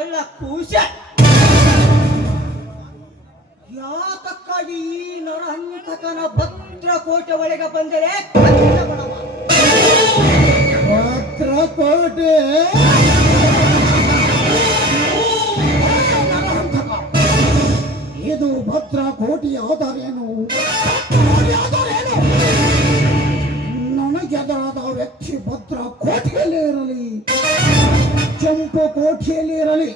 ಕಳ್ಳ ಕೂಸ ಯಾತಕ್ಕಾಗಿ ಈ ನರಹಂತಕನ ಭದ್ರಕೋಟೆ ಒಳಗೆ ಬಂದರೆ ಭದ್ರಕೋಟೆ ಇದು ಭದ್ರಕೋಟೆಯ ಆಧಾರೇನು? ನನಗೆದರಾದ ವ್ಯಕ್ತಿ ಭದ್ರಕೋಟೆಯಲ್ಲೇ ಇರಲಿ, ಕೆಂಪು ಕೋಟೆಯಲ್ಲಿ ಇರಲಿ,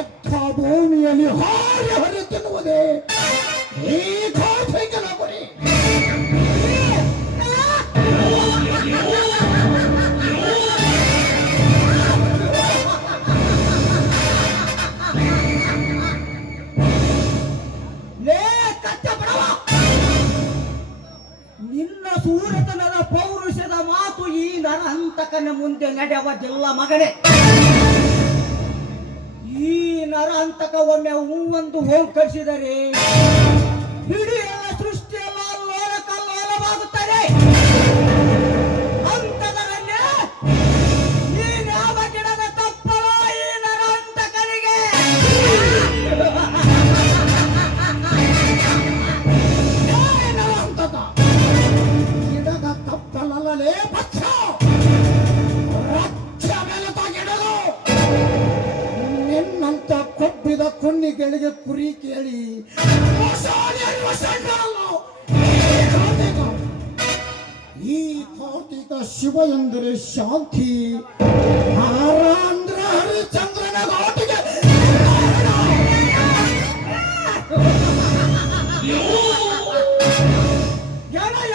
ಎತ್ತ ಭೂಮಿಯಲ್ಲಿ ಹಾರಿ ಹರಿತಿರುವುದೇ ಈ ಕೋಟೆಗಳ ಗುರಿ. ನಿನ್ನ ಸೂರತನದ ಪೌರುಷದ ಮಾತು ಈ ನರಹಂತಕನ ಮುಂದೆ ನಡೆಯುವುದಿಲ್ಲ ಮಗನೇ. ಈ ನರಹಂತಕ ಒಮ್ಮೆ ಹೂವೊಂದು ಹೋಂಕರಿಸಿದರೆ ಇಡೀ ಎಲ್ಲ ಸೃಷ್ಟಿಯೆಲ್ಲ ಲೋಲಕಲ್ಲೋಲವಾಗುತ್ತದೆ. ಅಂತದರಲ್ಲೇ ಈ ಯಾವ ಗಿಡದ ತಪ್ಪಲ ಈ ನರಹಂತಕರಿಗೆ. ಗಿಡದ ತಪ್ಪಲಲ್ಲೇ ಪಕ್ಷ ಗಿಡದು ನಿನ್ನಂತ ಕೊಬ್ಬಿದ ಕುನ್ನಿಗಳಿಗೆ ಕುರಿ ಕೇಳಿ ಈ ಕಾರ್ತಿಕ ಶಿವ ಎಂದರೆ ಶಾಂತಿ, ಹಾರ ಅಂದ್ರೆ ಹರಿಚಂದ್ರನ ಘಾಟಿಗೆ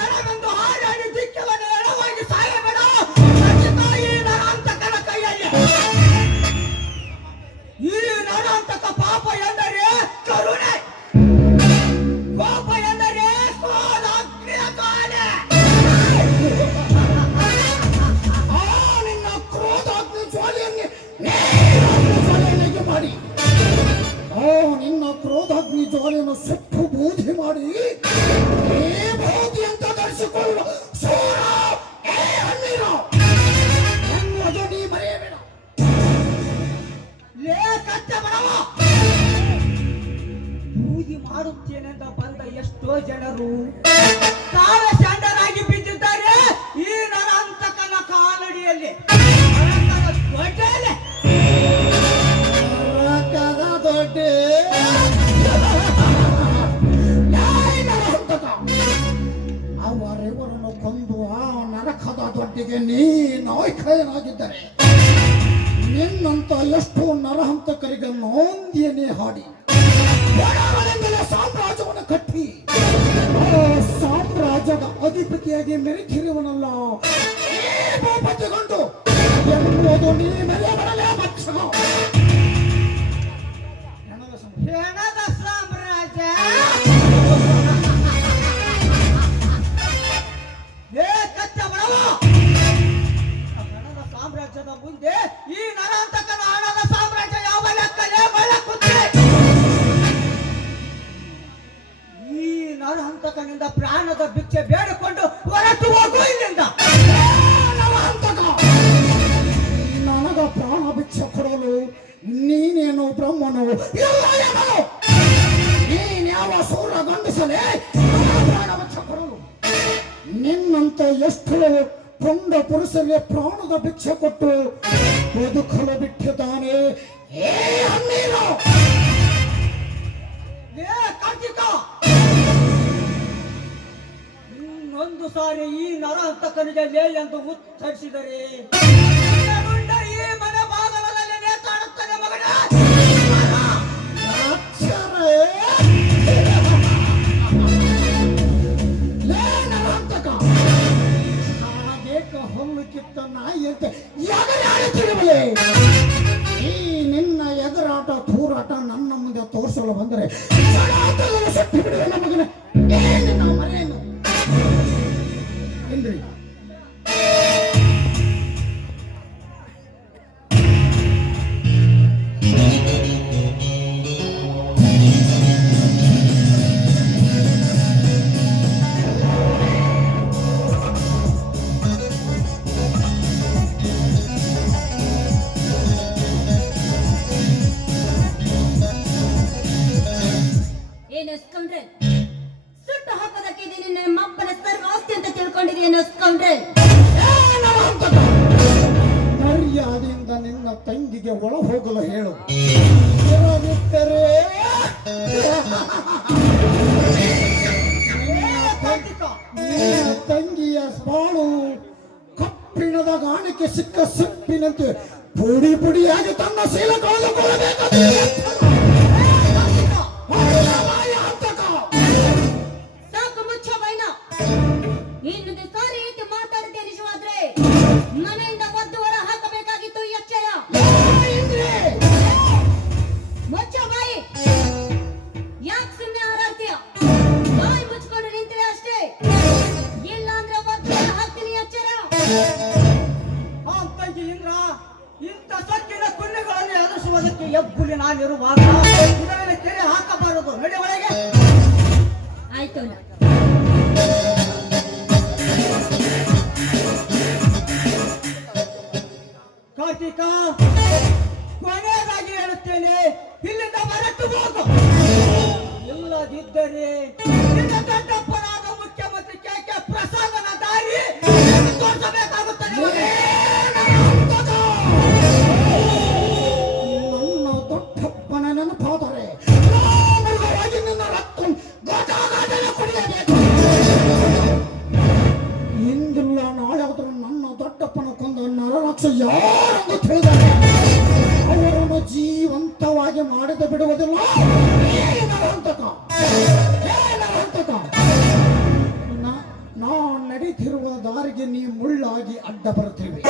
ಎಡವೆಂದು ಹಾರಾಡಿ ದಿಕ್ಕವನ್ನು ಎಡವಾಗಿ ಸಾಯಬೇಡ. ಈ ನರಹಂತಕನ ಕೈಯಲ್ಲಿ ಈ ನರಹಂತಕ ಪಾಪ ಎಂದರೆ ಕರುಣೆ, ಕೋಪ ಎಂದರೆ ಕ್ರೋಧಾಗ್ನಿಯ ಜ್ವಾಲೆ. ನಿನ್ನ ಕ್ರೋಧಾಗ್ನಿ ಜ್ವಾಲೆಯನ್ನೇ ಮಾಡಿ ನಿನ್ನ ಕ್ರೋಧಾಗ್ನಿ ಜ್ವಾಲೆಯನ್ನು ಸುಟ್ಟು ಬೂದಿ ಮಾಡಿ ಈ ಬೂದಿ ಅಂತ ಧರಿಸಿಕೊಳ್ಳುವ ಸೂರ ಎನ್ನುವುದು ನೀ ಮರೆಯಬೇಡ. ಲೇ ಕಚ್ಚ ಬಡವ, ಬೂದಿ ಮಾಡುತ್ತೇನೆಂದ ಬಂದ ಎಷ್ಟೋ ಜನರು ತಾವೇ ಶಾಂಡರಾಗಿ ಬಿದ್ದಿದ್ದಾರೆ ಈ ನರಹಂತಕನ ಕಾಲಡಿಯಲ್ಲಿ. ದೊಡ್ಡ ಅವರಿವರನ್ನು ಕೊಂದು ಆ ನರಕದ ದೊಡ್ಡಿಗೆ ನೀ ನಾಯಕನಾಗಿದ್ದರೆ ನಿನ್ನಂತ ಎಷ್ಟೋ ನರಹಂತಕರಿಗೆ ನೋಂದಿಯನ್ನೇ ಹಾಡಿ ಸಾಮ್ರಾಜ್ಯವನ್ನು ಕಟ್ಟಿ ಆ ಸಾಮ್ರಾಜ್ಯದ ಅಧಿಪತಿಯಾಗಿ ಮೆರೆತಿರುವನಲ್ಲ ಭೂಪತಿಗೊಂಡು ಎನ್ನುವುದು ನೀ ಮೆರೆಯಬರಲೇ ಪಕ್ಷ. ಹೆಣದ ಸಾಮ್ರಾಜ್ಯ ಕಚ್ಚ ಬಡವ, ಹೆಣದ ಸಾಮ್ರಾಜ್ಯದ ಮುಂದೆ ಈ ನರಹಂತಕನ ಹಣದ ಸಾಮ್ರಾಜ್ಯ ಯಾವ ಲೆಕ್ಕಲೇ ಬಳಕುತ್ತೆ. ಈ ನರಹಂತಕನಿಂದ ಪ್ರಾಣದ ಭಿಕ್ಷೆ ಬೇಡಿಕೊಂಡು ಹೊರಟು ಹೋಗು ಇಲ್ಲಿಂದ. ನನಗ ಪ್ರಾಣ ಭಿಕ್ಷೆ ಕೊಡಲು ನೀನೇನು ಬ್ರಹ್ಮನು ನೀನ್ಯಾವ ಸೂರ ಗಂಡಸಲೇ ಪ್ರಾಣ ಭಿಕ್ಷೆ ಕೊಡಲು? ನಿನ್ನಂತ ಎಷ್ಟು ಕೊಂಡ ಪುರುಷರಿಗೆ ಪ್ರಾಣದ ಭಿಕ್ಷೆ ಕೊಟ್ಟು ಬದುಕಲು ಬಿಟ್ಟಿದ್ದಾನೆ ಇನ್ನೊಂದು ಸಾರಿ ಈ ನರಹಂತಕನಿಗೆ ಲೇ ಎಂದು ಉತ್ತರಿಸಿದರೆ ಈ ಮನೆ ಬಾಗಲಲ್ಲಿ ನೇತಾಡುತ್ತದೆ ಮಗನ. ಹೊಲ್ಲು ಕಿತ್ತ ನಾಯಿ ಅಂತ ಎಗರಾಡುತ್ತಿರುವಲೇ ಈ ನಿನ್ನ ಎಗರಾಟ ತೂರಾಟ ನನ್ನ ಮುಂದೆ ತೋರಿಸಲು ಬಂದರೆ ಸಟ್ಟಿ ಬಿಡುವೆ ನಮಗಿನ ನಾವು ಮರೆಯನ್ನು ಇಲ್ರಿ. ಮಾಡ್ತಿದೆ ಅನ್ನಿಸ್ಕೊಂಡ್ರೆ ಮರ್ಯಾದೆಯಿಂದ ನಿನ್ನ ತಂಗಿಗೆ ಒಳ ಹೋಗಲು ಹೇಳು. ಇರದಿದ್ದರೆ ನಿನ್ನ ತಂಗಿಯ ಬಾಳು ಕಪ್ಪಿಣದ ಗಾಣಕ್ಕೆ ಸಿಕ್ಕ ಸಿಪ್ಪಿನಂತೆ ಪುಡಿ ಪುಡಿಯಾಗಿ ತನ್ನ ಶೀಲ ಕಳೆದುಕೊಳ್ಳಬೇಕು. ಸಾಕು ಮುಚ್ಚ ಬೈನ. ಇನ್ನೊಂದು ಸಾರಿ ಏಕೆ ಮಾತಾಡದೆ ನಿಜವಾದ್ರೆ ಮನೆಯಿಂದ ಒದ್ದು ಹೊರ ಹಾಕಬೇಕಾಗಿತ್ತು. ಎಚ್ಚರ ಮುಚ್ಚ ಬಾಯಿ. ಯಾಕೆ ಸುಮ್ಮನೆ ಹಾರಾಡ್ತೀಯ? ಬಾಯಿ ಮುಚ್ಕೊಂಡು ನಿಂತಿದೆ ಅಷ್ಟೇ, ಇಲ್ಲ ಅಂದ್ರೆ ಒದ್ದು ಹೊರ ಹಾಕ್ತೀನಿ. ಎಚ್ಚರ. ತಂಗಿ ಇಂದ್ರ, ಇಂಥ ಸೊಕ್ಕಿನ ಕುನ್ನೆಗಳನ್ನು ಎದುರಿಸುವುದಕ್ಕೆ ಎಬ್ಬುಲಿ ನಾನಿರುವಾಗ ಇದರ ತೆರೆ ಹಾಕಬಾರದು. ನಡಿ ಒಳಗೆ. ಆಯ್ತು. ಕಾರ್ತಿಕ, ಕೊನೆಯದಾಗಿ ಹೇಳುತ್ತೇನೆ, ಇಲ್ಲಿಂದ ಹೊರಟು ಹೋಗು. ಇಲ್ಲದಿದ್ದರೆ ನಿನ್ನ ದೊಡ್ಡಪ್ಪನಾದ ಮುಖ್ಯಮಂತ್ರಿ ಕೆ ಪ್ರಸಾದನ ದಾರಿ ತೋರಿಸಬೇಕಾಗುತ್ತದೆ. ನನ್ನ ದೊಡ್ಡಪ್ಪನ ನೆನಪಾದರೆ ಮೃಗವಾಗಿ ನಿನ್ನ ರಕ್ತ ಗಾಜಾಗಾಜನೆ ಕುಡಿಯಬೇಕು. ಇಂದಿಲ್ಲ ನಾಳೆಯಾದರೂ ನನ್ನ ದೊಡ್ಡಪ್ಪನ ಕೊಂದ ನರರಾಕ್ಷ ಯಾರೆಂದು ತಿಳಿದರೆ ಅವರನ್ನು ಜೀವಂತವಾಗಿ ಮಾಡದೆ ಬಿಡುವುದಿಲ್ಲ. ನಾವು ನಡೀತಿರುವ ದಾರಿಗೆ ನೀ ಮುಳ್ಳಾಗಿ ಅಡ್ಡ ಬರ್ತೀವಿ.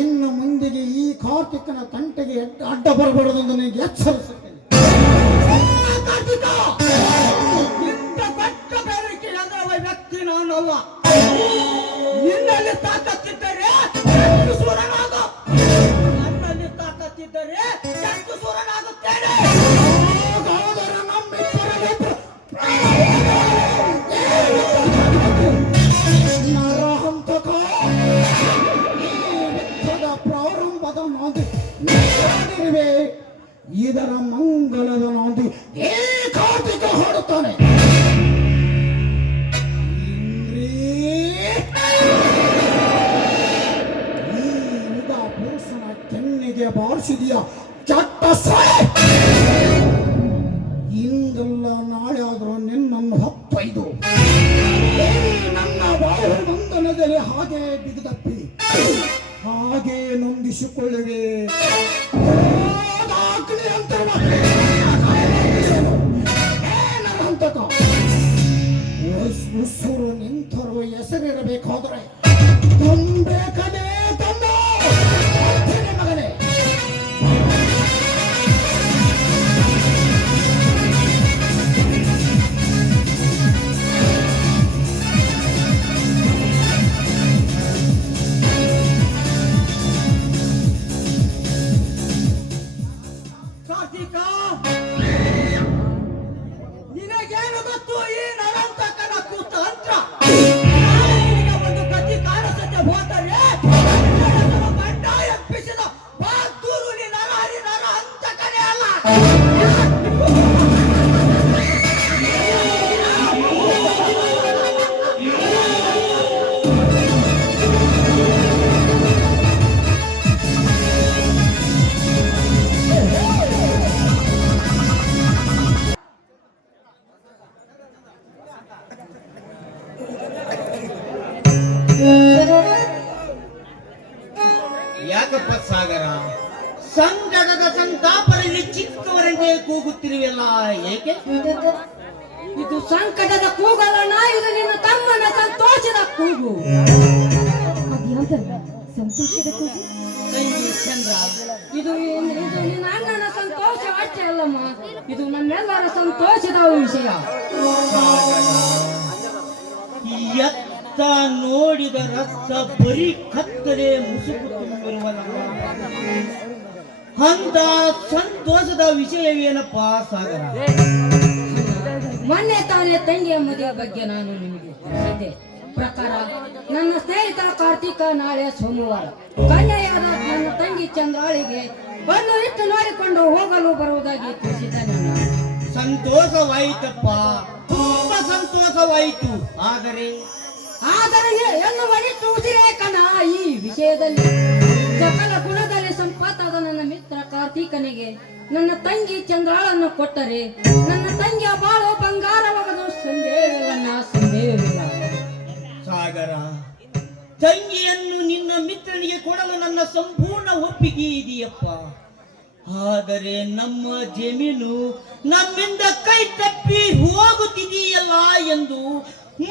ಇನ್ನು ಮುಂದಿಗೆ ಈ ಕಾರ್ತಿಕನ ತಂಟೆಗೆ ಅಡ್ಡ ಬರಬಾರದೆಂದು ನಿನಗೆ ಎಚ್ಚರಿಸುತ್ತೇನೆ. ಇಂಥ ದೊಡ್ಡ ಬೇಡಿಕೆ ಎದುರುವ ವ್ಯಕ್ತಿ ನಾನಲ್ಲ. ನಿನ್ನಲ್ಲಿ ತಾಕತ್ತಿದ್ದರೆ ಎಷ್ಟು ಸೂರನಾಗು. ನನ್ನಲ್ಲಿ ತಾಕತ್ತಿದ್ದರೆ ಎಷ್ಟು ಸೂರನಾಗುತ್ತೇನೆ. ನರಹಂತಕ ಈ ಯುದ್ಧದ ಪ್ರಾರಂಭದ ನಾಂದಿ ನೀಡಿರುವೆ. ಇದರ ಮಂಗಲದ ನಾಂದಿ ಈ ಕಾರ್ತಿಕ ಹಾಡುತ್ತಾನೆ. ಈ ಯುಗ ಪುರುಷನ ಕೆನ್ನೆಗೆ ಬಾರಿಸಿದೆಯ ಚಟ್ಟ ಸಾಯ. ಇಂದಲ್ಲ ನಾಳೆ ಆದರೂ ನಿನ್ನನ್ನು ಹತ್ತೈದು ನನ್ನ ಬಾಹು ಬಂಧನದಲ್ಲಿ ಹಾಗೆ ಬಿಗಿದಪ್ಪಿ ಹಾಗೆ ನೊಂದಿಸಿಕೊಳ್ಳುವೆ. ಉಸುರು ನಿಂತರೂ ಹೆಸರಿರಬೇಕಾದರೆ ತುಂಬಬೇಕದೇ ತಂದ ಮಗನೇ. ಕಾರ್ತಿಕ, ನಿನಗೇನು ಗೊತ್ತು ಈ ನರಂತಕನ ಕುತಂತ್ರ? ಈಗ ಒಂದು ಗತಿ ಕಾಣಿಸುತ್ತೆ ಹೋದರೆ ಬಂಡ ಎಪ್ಪಿಸಿದ ಬಹದ್ದೂರು ನೀ ನರಹರಿ ನರ ಅಂತಕನೇ ಅಲ್ಲ. ಯಾಕಪ್ಪ ಸಾಗರ, ಸಂಕಟದ ಸಂತಾಪರಲ್ಲಿ ಚಿಕ್ಕವರಂತೆ ಕೂಗುತ್ತಿರುವೆಲ್ಲ ಏಕೆ? ಇದು ಸಂಕಟದ ಕೂಗಲ್ಲ, ಇದು ನಿನ್ನ ತಮ್ಮನ ಸಂತೋಷದ ಕೂಗು. ಅದ್ಯಾವುದಲ್ಲ ಸಂತೋಷದ ಕೂಗು? ತಂಗಿ ಚಂದ್ರ, ಇದು ನಿನ್ನ ಅಣ್ಣನ ಸಂತೋಷ ಅಷ್ಟೇ ಅಲ್ಲಮ್ಮ, ಇದು ನಮ್ಮೆಲ್ಲರ ಸಂತೋಷದ ವಿಷಯ. ಎತ್ತ ನೋಡಿದ ರಕ್ತ ಬರೀ ಕತ್ತಲೆ ಮುಸುಕು ತುಂಬಿರುವಲ್ಲ, ಅಂತ ಸಂತೋಷದ ವಿಷಯವೇನಪ್ಪ ಸಾಗರ? ಮೊನ್ನೆ ತಾನೇ ತಂಗಿಯ ಮದುವೆ ಬಗ್ಗೆ ನಾನು ನಿಮಗೆ ತಿಳಿಸಿದ್ದೆ ಪ್ರಕಾರ ನನ್ನ ಸ್ನೇಹಿತರ ಕಾರ್ತಿಕ ನಾಳೆ ಸೋಮವಾರ ಕನ್ಯೆಯಾದ ನನ್ನ ತಂಗಿ ಚಂದ್ರಾಳಿಗೆ ಬಂದು ಇಟ್ಟು ನೋಡಿಕೊಂಡು ಹೋಗಲು ಬರುವುದಾಗಿ ತಿಳಿಸಿದ್ದಾನೆ. ಸಂತೋಷವಾಯಿತಪ್ಪ, ತುಂಬಾ ಸಂತೋಷವಾಯಿತು. ಆದರೆ ಎನ್ನುವ ನಿಟ್ಟು ಉಸಿರೇ ಕಣ ಈ ವಿಷಯದಲ್ಲಿ ಸಕಲ ಗುಣದಲ್ಲಿ ಸಂಪಾತಾದ ನನ್ನ ಮಿತ್ರ ಕಾರ್ತೀಕನಿಗೆ ನನ್ನ ತಂಗಿ ಚಂದ್ರಾಳನ್ನು ಕೊಟ್ಟರೆ ನನ್ನ ತಂಗಿಯ ಬಾಳು ಬಂಗಾರವಾಗದು ಸಂದೇಹವಿಲ್ಲ ಸಂದೇಹವಿಲ್ಲ. ಸಾಗರ, ತಂಗಿಯನ್ನು ನಿನ್ನ ಮಿತ್ರನಿಗೆ ಕೊಡಲು ನನ್ನ ಸಂಪೂರ್ಣ ಒಪ್ಪಿಗೆ ಇದೆಯಪ್ಪ. ಆದರೆ ನಮ್ಮ ಜಮೀನು ನಮ್ಮಿಂದ ಕೈ ತಪ್ಪಿ ಹೋಗುತ್ತಿದೆಯಲ್ಲ ಎಂದು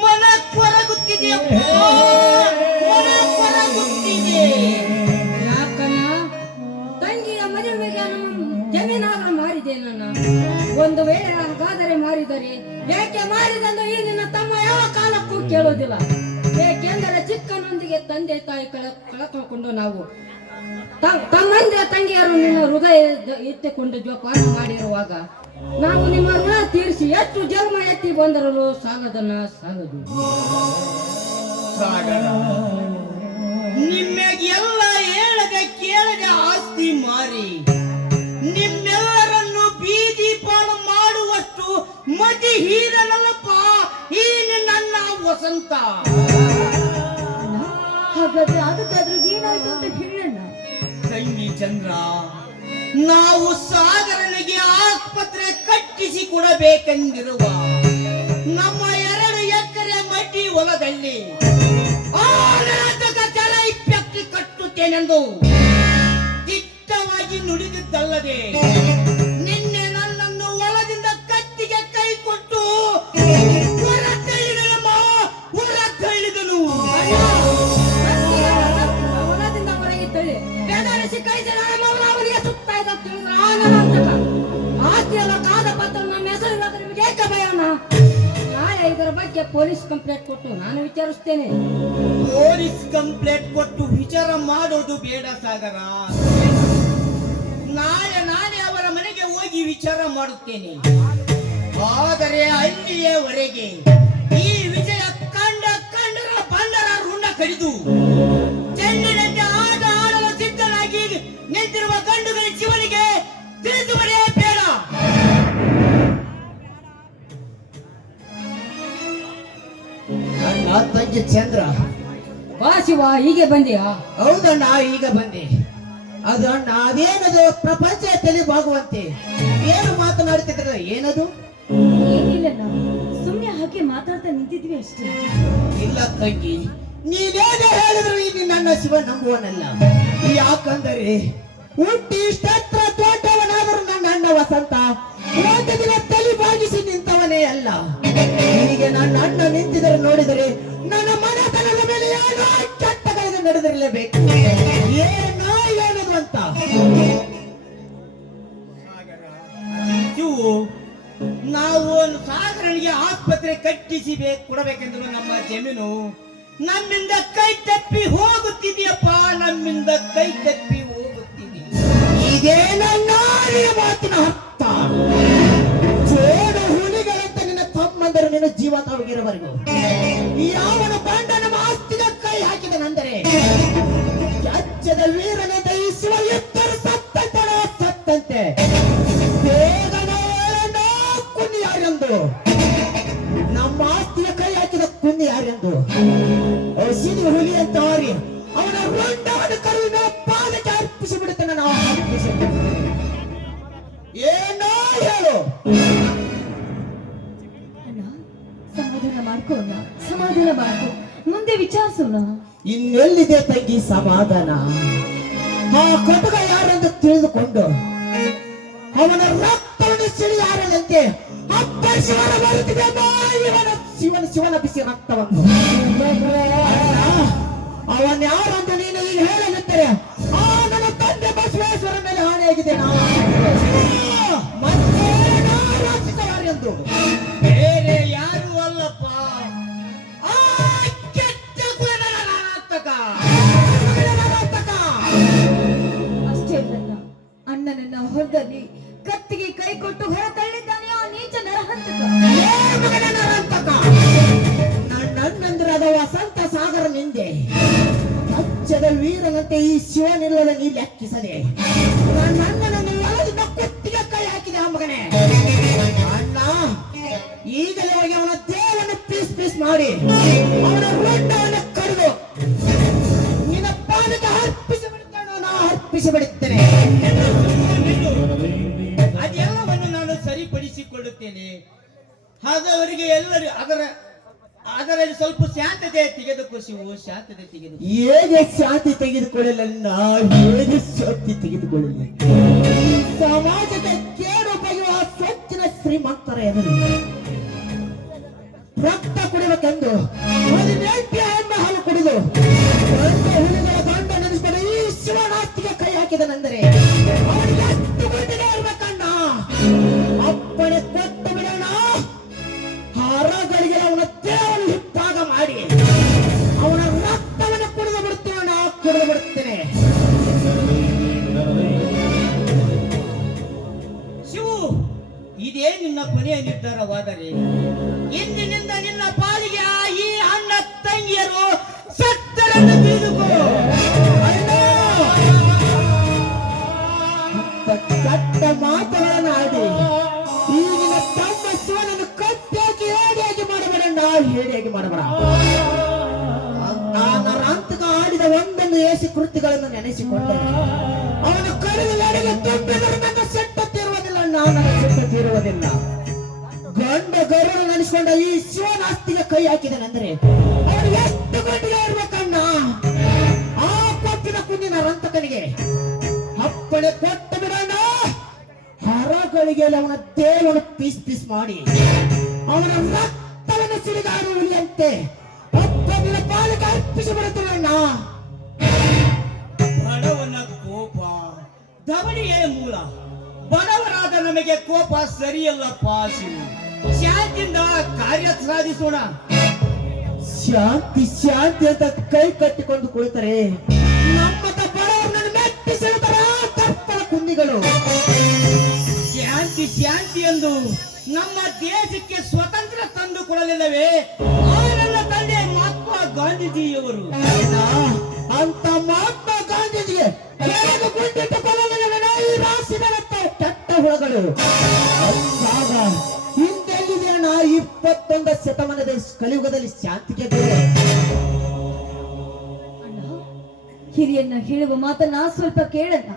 ಮನ ಕೊರಗುತ್ತಿದೆಯಪ್ಪ, ಮನ ಕೊರಗುತ್ತಿದೆ. ಯಾಕನ್ನ ತಂಗಿಯ ಮದುವೆಗೆ ನಮ್ಮ ಜಮೀನಾದ್ರೂ ಮಾರಿದೆ ನನ್ನ. ಒಂದು ವೇಳೆ ಹಾಗಾದರೆ ಮಾರಿದರೆ ಯಾಕೆ ಮಾರಿದಂದು ಈ ನಿನ್ನ ತಮ್ಮ ಯಾವ ಕಾಲಕ್ಕೂ ಕೇಳೋದಿಲ್ಲ. ಏಕೆಂದರೆ ಚಿಕ್ಕನೊಂದಿಗೆ ತಂದೆ ತಾಯಿ ಕಳಕೊಂಡು ನಾವು ತಮ್ಮಂದಿರ ತಂಗಿಯರು ನಿನ್ನ ಹೃದಯ ಎತ್ತಿಕೊಂಡು ಜೋಪಾನ ಮಾಡಿರುವಾಗ ನಾವು ನಿಮ್ಮ ಋಣ ತೀರಿಸಿ ಎಷ್ಟು ಜನ್ಮ ಎತ್ತಿ ಬಂದರೂ ಸಾಗದನ್ನ ಸಾಗದು. ಸಾಗರ, ನಿಮ್ಮೆಲ್ಲ ಹೇಳದೆ ಕೇಳದೆ ಆಸ್ತಿ ಮಾರಿ ನಿಮ್ಮೆಲ್ಲರನ್ನು ಬೀದಿ ಪಾಲು ಮಾಡುವಷ್ಟು ಮತಿ ಹೀರನಲ್ಲಪ್ಪ ಈ ನನ್ನ ವಸಂತ. ಹಾಗಾದ್ರೆ ಅದಕ್ಕಾದ್ರೂ ಏನಾಯ್ತು ಅಂತ ಹೇಳಣ್ಣ. ತಂಗಿ ಚಂದ್ರ, ನಾವು ಸಾಗರನಿಗೆ ಆಸ್ಪತ್ರೆ ಕಟ್ಟಿಸಿ ಕೊಡಬೇಕೆಂದಿರುವ ನಮ್ಮ 2 ಎಕರೆ ಮಡ್ಡಿ ಹೊಲದಲ್ಲಿ ಆರಾಧಕ ಜಲ ಇಪ್ಪಕ್ಕೆ ಕಟ್ಟುತ್ತೇನೆಂದು ದಿಟ್ಟವಾಗಿ ನುಡಿದಿದ್ದಲ್ಲದೆ ನಿನ್ನೆ ನನ್ನನ್ನು ಹೊಲದಿಂದ ಕತ್ತಿಗೆ ಕೈ ಕೊಟ್ಟು ಹೊರ ತಳ್ಳಿದನು. ಹೊಲದಿಂದ ಹೊರಗೆ ತಳ್ಳಿ ಬೆದರಿಸಿ ಕೈ ಜನ ಅವರಿಗೆ ಸುತ್ತಾ ಇದ್ದ ತಿಳಿದ್ರೆ ಆನಂತಕ ಆಸ್ತಿಯಲ್ಲ ಕಾದ ಪತ್ರ ನಮ್ಮ ಹೆಸರು ನಿಮಗೆ ಏಕೆ ಭಯನ? ನಾಳೆ ಇದರ ಬಗ್ಗೆ ಪೊಲೀಸ್ ಕಂಪ್ಲೇಂಟ್ ಕೊಟ್ಟು ನಾನು ವಿಚಾರಿಸ್ತೇನೆ. ಪೊಲೀಸ್ ಕಂಪ್ಲೇಂಟ್ ಕೊಟ್ಟು ವಿಚಾರ ಮಾಡೋದು ಬೇಡ ಸಾಗರ. ನಾನೇ ಅವರ ಮನೆಗೆ ಹೋಗಿ ವಿಚಾರ ಮಾಡುತ್ತೇನೆ. ಆದರೆ ಅಲ್ಲಿಯವರೆಗೆ ಈ ವಿಜಯ ಕಂಡರ ಬಂಡರ ಋಣ ಕಡಿದು ಚೆಂಡಿನಂತೆ ಆಟ ಆಡಲು ಸಿದ್ಧನಾಗಿ ನಿಂತಿರುವ ಗಂಡುಗಳ ಜೀವನಿಗೆ ತಿಳಿಸುವರೇ ಬೇಡ. ನನ್ನ ತಂಗಿ ಚಂದ್ರ. ಬಾ ಶಿವ, ಹೀಗೆ ಬಂದಿಯಾ? ಹೌದಣ್ಣ, ಈಗ ಬಂದೆ. ಅದು ಅಣ್ಣ, ಅದೇನದು ಪ್ರಪಂಚ ತಿಳಿಬಾಗುವಂತೆ ಏನು ಮಾತನಾಡ್ತಿದ್ರ? ಏನದು? ಏನಿಲ್ಲ, ಸುಮ್ಮನೆ ಹಾಗೆ ಮಾತಾಡ್ತಾ ನಿಂತಿದ್ವಿ ಅಷ್ಟೇ. ಇಲ್ಲ ತಂಗಿ, ನೀನೇನೇ ಹೇಳಿದ್ರು ಇಲ್ಲಿ ನನ್ನ ಶಿವ ನಂಬುವನಲ್ಲ. ಯಾಕಂದರೆ ಹುಟ್ಟಿ ಇಷ್ಟತ್ರ ದೊಡ್ಡವನಾದರೂ ನನ್ನ ಅಣ್ಣ ವಸಂತ ಒಂದು ದಿನ ತಲೆ ಬಾಗಿಸಿ ನಿಂತವನೇ ಅಲ್ಲ. ಹೀಗೆ ನನ್ನ ಅಣ್ಣ ನಿಂತಿದರೆ ನೋಡಿದರೆ ನನ್ನ ಮನೆತನದ ಮೇಲೆ ಏನೋ ಚಟ್ಟಗಳಿಗೆ ನಡೆದಿರಲೇಬೇಕು. ಏನೋ ಹೇಳುದು ಅಂತ. ಇವು ನಾವು ಸಾಗರನಿಗೆ ಆಸ್ಪತ್ರೆ ಕಟ್ಟಿಸಿ ಕೊಡಬೇಕೆಂದ್ರೆ ನಮ್ಮ ಜಮೀನು ನಮ್ಮಿಂದ ಕೈ ತಪ್ಪಿ ಹೋಗುತ್ತಿದೆಯಪ್ಪ, ನಮ್ಮಿಂದ ಕೈ ತಪ್ಪಿ ಹೋಗುತ್ತಿದೆ. ಇದೇನ ನಾರಿನ ಮಾತಿನ ಅರ್ಥ. ಜೋಡು ಹುಲಿಗಳಂತ ನಿನ್ನ ತಮ್ಮಂದರು ನಿನ್ನ ಜೀವಂತವಾಗಿರುವವರೆಗೂ ಯಾವನ ಬಂಡ ನಮ್ಮ ಆಸ್ತಿಗ ಕೈ ಹಾಕಿದನೆಂದರೆ ರಾಜ್ಯದ ವೀರನ ದಯಿಸುವ ಇಬ್ಬರು ಸತ್ತಂತೆ ಬೇಗನ ಕುನ್ನಿ ಯಾರೆಂದು, ನಮ್ಮ ಆಸ್ತಿಯ ಕೈ ಹಾಕಿದ ಕುನ್ನಿ ಯಾರೆಂದು ಸಿಡಿ ಹುಲಿ ಅಂತ ಅವರಿ ಅವನ ರುಂಡವನ್ನು ಕರುವಿನ ಪಾದಕ್ಕೆ ಅರ್ಪಿಸಿ ಬಿಡುತ್ತಾನೆ. ನಾವು ಏನೋ ಹೇಳು. ಸಮಾಧಾನ ಮಾಡ್ಕೋಣ, ಸಮಾಧಾನ ಮಾಡ್ಕೋ, ಮುಂದೆ ವಿಚಾರಿಸೋಣ. ಇನ್ನೆಲ್ಲಿದೆ ತಂಗಿ ಸಮಾಧಾನ? ಆ ಕಟುಕ ಯಾರೆಂದು ತಿಳಿದುಕೊಂಡು ಅವನ ರಕ್ತವನ್ನು ಸಿಡಿ ಯಾರದಂತೆ ಅಪ್ಪಳಿಸುವ ಬರುತ್ತಿದೆ ಶಿವನ ಬಿಸಿ ರಕ್ತವನ್ನು. ಅವನ್ ಯಾರಂತ ನೀನು ಈಗ ಹೇಳಲಿದ್ದರೆ ಆ ನನ್ನ ತಂದೆ ಬಸವೇಶ್ವರ ಮೇಲೆ ಹಾನಿಯಾಗಿದೆ. ಎಂದು ಬೇರೆ ಯಾರು ಅಲ್ಲಪ್ಪ, ಆ ಕೆಟ್ಟ ಕುಲನಾಟಕ. ಅಷ್ಟೇ ಅಲ್ಲ, ಅಣ್ಣನನ್ನ ಹೊರದಲ್ಲಿ ಕತ್ತಿಗೆ ಕೈ ಕೊಟ್ಟು ಹೊರ ತಳ್ಳಿದ್ದಾನೆ ಆ ನೀಚ ನರಹಂತಕ. ನನ್ನಂದ್ರೆ ಅದ ವಸಂತ ಸಾಗರ ನಿಂದೆ ರಾಜ್ಯದ ವೀರನಂತೆ ಈ ಶಿವನಿಲ್ಲದ ನೀ ಲೆಕ್ಕಿಸದೆ ನನ್ನ ಅಣ್ಣನನ್ನು ಒಳಗಿನ ಕುತ್ತಿಗೆ ಕೈ ಹಾಕಿದೆ. ಆ ಮಗನೇ ಅಣ್ಣ, ಈಗಲೇ ಅವನ ದೇಹವನ್ನು ಪೀಸ್ ಮಾಡಿ ಅವನ ಬರುತ್ತೇನೆ. ಆದವರಿಗೆ ಎಲ್ಲರೂ ಅದರಲ್ಲಿ ಸ್ವಲ್ಪ ಶಾಂತತೆ ತೆಗೆದುಕೋ ಶಿವು, ಶಾಂತತೆ ತೆಗೆದುಕೋ. ಹೇಗೆ ಶಾಂತಿ ತೆಗೆದುಕೊಳ್ಳಲಿಲ್ಲ, ಹೇಗೆ ಶಾಂತಿ ತೆಗೆದುಕೊಳ್ಳಲಿ? ಸಮಾಜದ ಕೇಡು ಬಗೆಯುವ ಸ್ವಚ್ಛನ ಶ್ರೀಮಂತರ ಎದುರು ರಕ್ತ ಕುಡಿಬೇಕೆಂದು 18 ಹೆಣ್ಣು ಹಾಲು ಕುಡಿದು ಹುಲಿಗಳ ಗಂಡ ನೆನೆಸಿಕೊಂಡು ಈ ಶಿವನಾಸ್ತಿಗೆ ಕೈ ಹಾಕಿದನೆಂದರೆ ಅವನಿಗೆ ಎಷ್ಟು ಗುಂಡಿಗೆ ಇರ್ಬೇಕಣ್ಣ. ಅಪ್ಪಣೆ ಕೊಟ್ಟು ಬಿಡೋಣ, ಹರಗಳಿಗೆ ಅವನ ದೇವನು ಹಿತ್ತಾಗ ಮಾಡಿ ಅವನ ರಕ್ತವನ್ನು ಕುಡಿದು ಬಿಡ್ತೀವಣ್ಣ, ಕುಡಿದು ಬಿಡುತ್ತೇನೆ. ಶಿವು, ಇದೇ ನಿನ್ನ ಕೊನೆಯ ನಿರ್ಧಾರವಾದರೆ ಇಂದಿನಿಂದ ನಿನ್ನ ಪಾಲಿಗೆ ಈ ಅಣ್ಣ ತಂಗಿಯರು ಸತ್ತರನ್ನು ತಿಳಿದುಕೋ. ಕಟ್ಟ ಮಾತುಗಳನ್ನು ಆಡಿ ಈಗಿನ ತಮ್ಮ ಶಿವನನ್ನು ಕಟ್ಟಿಯಾಗಿ ಹೇಡಿಯಾಗಿ ಮಾಡಬೇಡಣ್ಣ, ಹೇಡಿಯಾಗಿ ಮಾಡಬೇಡ. ನಾನು ರಂತಕ ಆಡಿದ ಒಂದೊಂದು ಏಸಿ ಕೃತಿಗಳನ್ನು ನೆನೆಸಿಕೊಂಡೆ ಅವನು ಕರೆದು ನಡೆಗೆ ತುಂಬಿದರೆ ನನ್ನ ಸೆಟ್ಟ ತೀರುವುದಿಲ್ಲ, ನನ್ನ ಸೆಟ್ಟ ತೀರುವುದಿಲ್ಲ. ಗಂಡ ಗರುಡ ನೆನೆಸಿಕೊಂಡ ಈ ಶಿವನಾಸ್ತಿಗೆ ಕೈ ಹಾಕಿದನೆಂದರೆ ಅವನು ಎಷ್ಟು ಗಂಡಿಗೆ ಇರ್ಬೇಕಣ್ಣ. ಆ ಕೊಟ್ಟಿನ ಕುಂದಿನ ರಂತಕನಿಗೆ ಅಪ್ಪಣೆ ಕೊಟ್ಟು ಬಿಡೋಣ, ಹರಗಳಿಗೆ ಅವನ ದೇವನು ಪೀಸ್ ಪೀಸ್ ಮಾಡಿ ಅವನ ರಕ್ತವನ್ನು ಸಿಡಿದಾಡುವಂತೆ ಅಪ್ಪನ ಪಾಲಕ ಅರ್ಪಿಸಿ ಬಿಡುತ್ತೇನಣ್ಣ. ಬಡವನ ಕೋಪ ದವಡಿಯೇ ಮೂಲ. ಬಡವರಾದ ನಮಗೆ ಕೋಪ ಸರಿಯಲ್ಲಪ್ಪ ಶಿವು. ಶಾಂತಿಯಿಂದ ಕಾರ್ಯ ಸಾಧಿಸೋಣ. ಶಾಂತಿ ಶಾಂತಿ ಅಂತ ಕೈ ಕಟ್ಟಿಕೊಂಡು ಕುಳಿತರೆ ನಮ್ಮತ್ತ ಬಡವರನ್ನು ಮೆಟ್ಟಿ ಸೆಳೆದರ ತಪ್ಪಲ ಕುಂದಿಗಳು. ಶಾಂತಿ ಶಾಂತಿ ಎಂದು ನಮ್ಮ ದೇಶಕ್ಕೆ ಸ್ವತಂತ್ರ ತಂದು ಕೊಡಲಿಲ್ಲವೇ ಆ ನನ್ನ ತಂದೆ ಮಹಾತ್ಮ ಗಾಂಧೀಜಿಯವರು. ಅಂತ ಮಹಾತ್ಮ ಗಾಂಧೀಜಿಗೆ ಕೆಳಗೆ ಗುಂಡಿಟ್ಟು ಕೊಲ್ಲಲಿಲ್ಲವೇನೋ ಈ ರಾಶಿಗಳತ್ತ ಕೆಟ್ಟ ಹುಳಗಳು. ಅಂದಾಗ ಹಿಂದೆಲ್ಲಿದ್ದೇನ 21ನೇ ಶತಮಾನದ ಕಲಿಯುಗದಲ್ಲಿ ಶಾಂತಿಗೆ ಬೇರೆ. ಅಣ್ಣ, ಹಿರಿಯನ್ನ ಹೇಳುವ ಮಾತನ್ನ ಸ್ವಲ್ಪ ಕೇಳಣ್ಣ.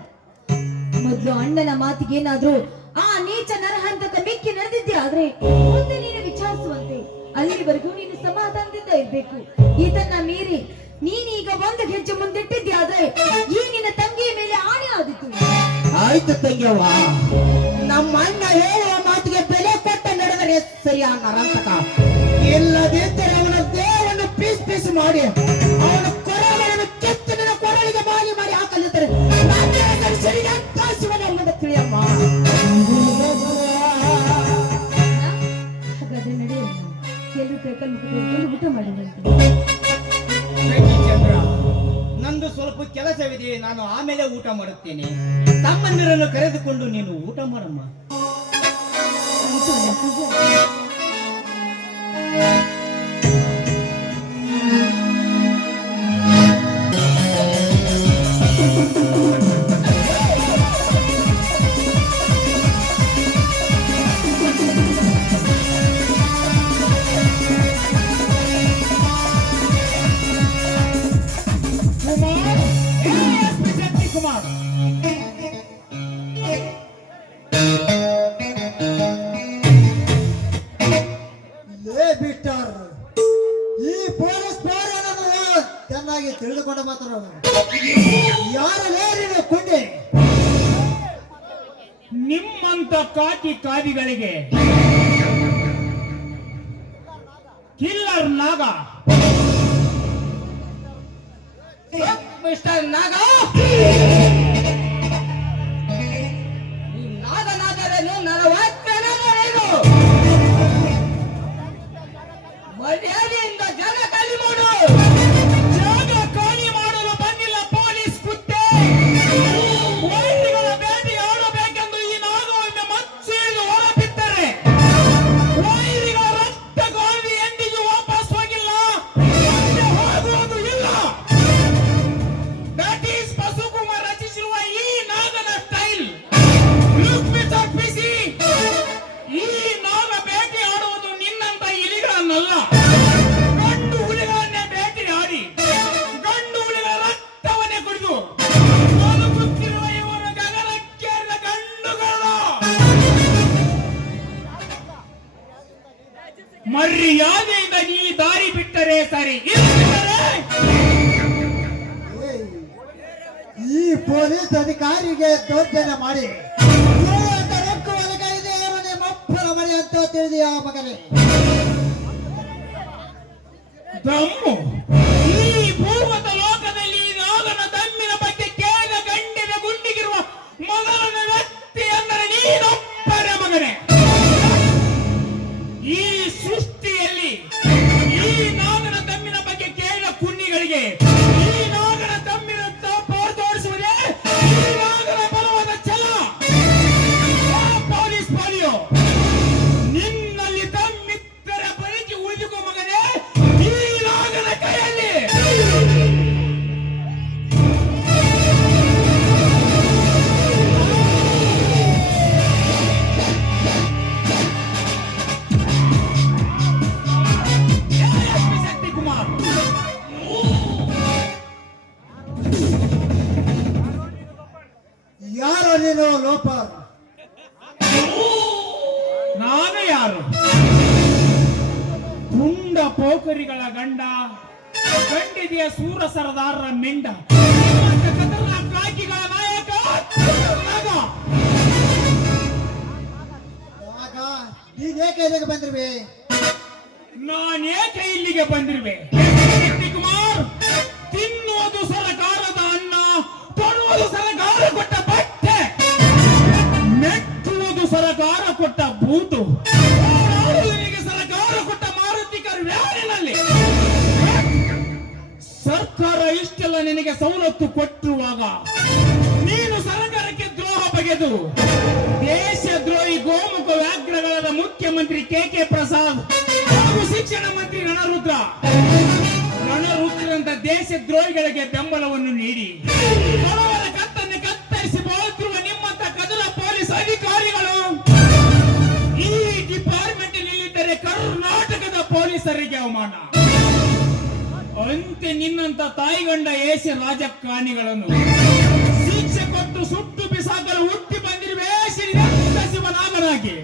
ಮೊದ್ಲು ಅಣ್ಣನ ಮಾತಿಗೇನಾದ್ರೂ ಆ ನೀಚ ನರಹಂತಕ ಮಿಕ್ಕಿ ನಡೆದಿದ್ದೆ ಆದ್ರೆ ಮುಂದೆ ನೀನು ವಿಚಾರಿಸುವಂತೆ. ಅಲ್ಲಿವರೆಗೂ ನೀನು ಸಮಾಧಾನದಿಂದ ಇರ್ಬೇಕು. ಇದನ್ನ ಮೀರಿ ನೀನೀಗ ಒಂದು ಹೆಜ್ಜೆ ಮುಂದಿಟ್ಟಿದ್ದೆ ಆದ್ರೆ ಈ ನಿನ್ನ ತಂಗಿಯ ಮೇಲೆ ಆಣೆ ಆದಿತ್ತು. ಆಯ್ತು ತಂಗಿಯವ್ವ, ನಮ್ಮ ಅಣ್ಣ ಹೇಳುವ ಮಾತಿಗೆ ಬೆಲೆ ಕೊಟ್ಟ ನಡೆದರೆ ಸರಿಯ ನರಂತಕ. ಇಲ್ಲದಿದ್ದರೆ ಅವನ ದೇಹವನ್ನು ಪೀಸ್ ಪೀಸ್ ಮಾಡಿ ಅವನ ಕೊರಳನ್ನು ಕೆತ್ತು ನಿನ್ನ ಕೊರಳಿಗೆ ಬಾಗಿ ಮಾಡಿ ಹಾಕಲಿದ್ದರೆ ಶಿವನ ತಿಳಿಯಮ್ಮ. ಹಾಗಾದ್ರೆ ನಡೆಯೋಣ, ಎಲ್ಲರೂ ಕೈಕಲ್ ಮುಖ ಊಟ ಮಾಡಿದಂತೆ. ಚಂದ್ರ, ನಂದು ಸ್ವಲ್ಪ ಕೆಲಸವಿದೆ, ನಾನು ಆಮೇಲೆ ಊಟ ಮಾಡುತ್ತೇನೆ. ತಮ್ಮಂದಿರನ್ನು ಕರೆದುಕೊಂಡು ನೀನು ಊಟ ಮಾಡಮ್ಮ. ಆಯ್ತು ಅಣ್ಣ, ಹಾಗೆ. ಕುಮಾರ್, ಲೇ ಬಿಟ್ಟರ್, ಈ ಪೊಲೀಸ್ ಚೆನ್ನಾಗಿ ತಿಳಿದುಕೊಂಡು ಮಾತಾಡೋಣ. ಯಾರು ಲೇರಿನ ಕೊಂಡೆ? ನಿಮ್ಮಂತ ಕಾಕಿ ಕಾದಿಗಳಿಗೆ ಕಿಲ್ಲರ್ ನಾಗ. ಮಿಸ್ಟರ್ ನಾಗ, ನಾಗನಾದರೇನು ನರವಾಕ್ಯನೇನು? ಮರ್ಯಾದೆಯಿಂದ ಜನ ಖಾಲಿ ಮಾಡು. ಜಾಗ ಖಾಲಿ ಮಾಡಲು ಬಂದಿಲ್ಲ ಪೊಲೀಸ್ ಕುತ್ತೆ. ವೈರಿಗಳ ಬೇಟೆ ಆಡಬೇಕೆಂದು ಈ ನಾಗವನ್ನು ಮಚ್ಚಿಳಿದು ಹೊರಬಿಟ್ಟರೆ ವೈರಿಗಳ ರಕ್ತ ಗಾಳಿ ಎಂದಿಗೂ ವಾಪಸ್ ಹೋಗಿಲ್ಲ, ಮುಂದೆ ಹೋಗುವುದು ಇಲ್ಲ. That is ಪೊಲೀಸ್ ಅಧಿಕಾರಿಗೆ ದೌರ್ಜನ್ಯ ಮಾಡಿ ಒಳಗೈದೆ ನಿಮ್ಮಪ್ಪನ ಮನೆ ಅಂತ ತಿಳಿದಿಯ ಮಗನೇ? ದಮ್ಮು ಈ ಭೂಮದ ಲೋಕದಲ್ಲಿ ನಾಗನ ದಮ್ಮಿನ ಬಗ್ಗೆ ಕೇಳ ಗಂಡಿನ ಗುಂಡಿಗಿರುವ ಮೊದಲನ ವ್ಯಕ್ತಿ ಅಂದರೆ ನೀನೊಬ್ಬರೇ ಮಗನೇ. ಈ ಸೃಷ್ಟಿಯಲ್ಲಿ ಈ ನಾಗನ ದಮ್ಮಿನ ಬಗ್ಗೆ ಕೇಳ ಕುನ್ನಿಗಳಿಗೆ ಈ ನಾಗನ ದಮ್ಮಿನ ತೋರಿಸುವುದೇ ಈ ನಾಗನ ಬಲವಾದ ಛಲ. ಪೊಲೀಸ್ ಪಾಲಿಯೋ ನಿನ್ನಲ್ಲಿ ದಮ್ಮಿದ್ದರ ಬಳಿಗೆ ಉಳಿದುಕೋ ಮಗನೇ ಈ ನಾಗನ ಕೈಯಲ್ಲಿ. ಶಕ್ತಿ ಕುಮಾರ್ ಯಾರು ನೀನು ಲೋಪರ್? ನಾನು ಯಾರು? ಪುಂಡ ಪೋಖರಿಗಳ ಗಂಡ, ಗಂಡಿದೆಯ ಸೂರ ಸರದಾರರ ಮಿಂಡ, ಕಾಕಿಗಳ ನಾಯಕ ನಾಗ. ಆಗ ನೀನೇಕೆ ಇಲ್ಲಿಗೆ ಬಂದಿರುವೆ? ನಾನೇಕೆ ಇಲ್ಲಿಗೆ ಬಂದಿರುವೆ? ಶಕ್ತಿ ಕುಮಾರ್, ತಿನ್ನುವುದು ಸರಕಾರದ ಅನ್ನ, ತೊಡುವುದು ಸರಕಾರ ಕೊಟ್ಟ ಬಟ್ಟೆ, ಮೆಟ್ಟುವುದು ಸರಕಾರ ಕೊಟ್ಟ ಬೂತು, ಓಡಾಡುವುದರಿಗೆ ಸರಕಾರ ಕೊಟ್ಟ ಮಾರುತಿ ಕಾರು ವ್ಯಾನಿನಲ್ಲಿ. ಸರ್ಕಾರ ಇಷ್ಟೆಲ್ಲ ನಿನಗೆ ಸವಲತ್ತು ಕೊಟ್ಟಿರುವಾಗ ನೀನು ಸರ್ಕಾರಕ್ಕೆ ದ್ರೋಹ ಬಗೆದು ದೇಶ ದ್ರೋಹಿ ಗೋಮುಖ ವ್ಯಾಘ್ರಗಳಾದ ಮುಖ್ಯಮಂತ್ರಿ ಕೆ ಪ್ರಸಾದ್ ಹಾಗೂ ಶಿಕ್ಷಣ ಮಂತ್ರಿ ರಣರುದ್ರಂತ ದೇಶ ದ್ರೋಹಿಗಳಿಗೆ ಬೆಂಬಲವನ್ನು ನೀಡಿ ಬಡವರ ಕತ್ತನ್ನು ಕತ್ತರಿಸಿ ಬಾಳುತ್ತಿರುವ ನಿಮ್ಮಂತ ಕದಲ ಪೊಲೀಸ್ ಅಧಿಕಾರಿಗಳು ಈ ಡಿಪಾರ್ಟ್ಮೆಂಟ್ ನಿಲ್ಲಿದ್ದರೆ ಕರ್ನಾಟಕದ ಪೊಲೀಸರಿಗೆ ಅವಮಾನ. ಅಂತೆ ನಿನ್ನಂತ ತಾಯಿಗಂಡ ಏಷ್ಯ ರಾಜಕಾರಣಿಗಳನ್ನು ಶಿಕ್ಷೆ ಕೊಟ್ಟು ಸುಟ್ಟು ಬಿಸಾಕಲು ಹುಟ್ಟಿ ಬಂದಿರುವೆ ಶ್ರೀರಂತ ಶಿವನಾಮನಾಗಿ.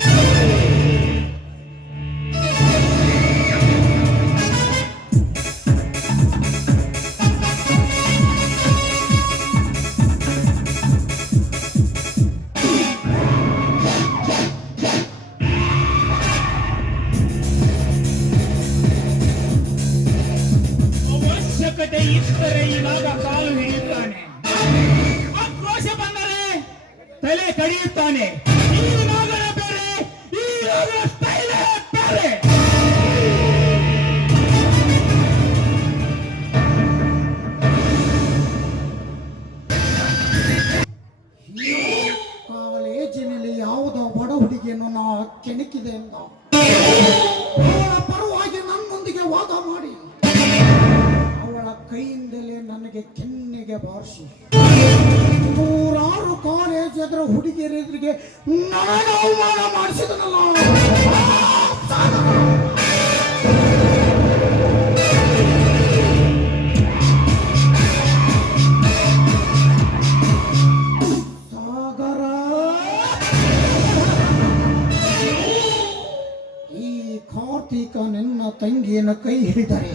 ಅವಶ್ಯಕತೆ ಇದ್ದರೆ ಈ ನಾಗ ಕಾಲು ಹಿಡಿಯುತ್ತಾನೆ, ಆಕ್ರೋಶ ಬಂದರೆ ತಲೆ ಕಡಿಯುತ್ತಾನೆ. ಈ ನಾಗನ ಬೇರೆ, ಈ ನಾಗನ ಸ್ಟೈಲೇ ಬೇರೆ. ಕಾಲೇಜಿನಲ್ಲಿ ಯಾವುದೋ ಬಡ ಹುಡುಗಿಯನ್ನು ನಾ ಕೆಣಕಿದೆ ಎಂದ ಅವಳ ಪರವಾಗಿ ನನ್ನೊಂದಿಗೆ ವಾದ ಮಾಡಿ ಅವಳ ಕೈಯಿಂದಲೇ ನನಗೆ ಕೆನ್ನೆಗೆ ಬಾರಿಸಿ ನೂರಾರು ಕಾಲೇಜ್ ಎದುರು ಹುಡುಗಿಯರಿಗೆ ನನಗೆ ಅವಮಾನ ಮಾಡಿಸಿದನಲ್ಲ. ಸಾಗರ, ಈ ಕಾರ್ತಿಕ ನಿನ್ನ ತಂಗಿಯನ್ನು ಕೈ ಹಿಡಿದರೆ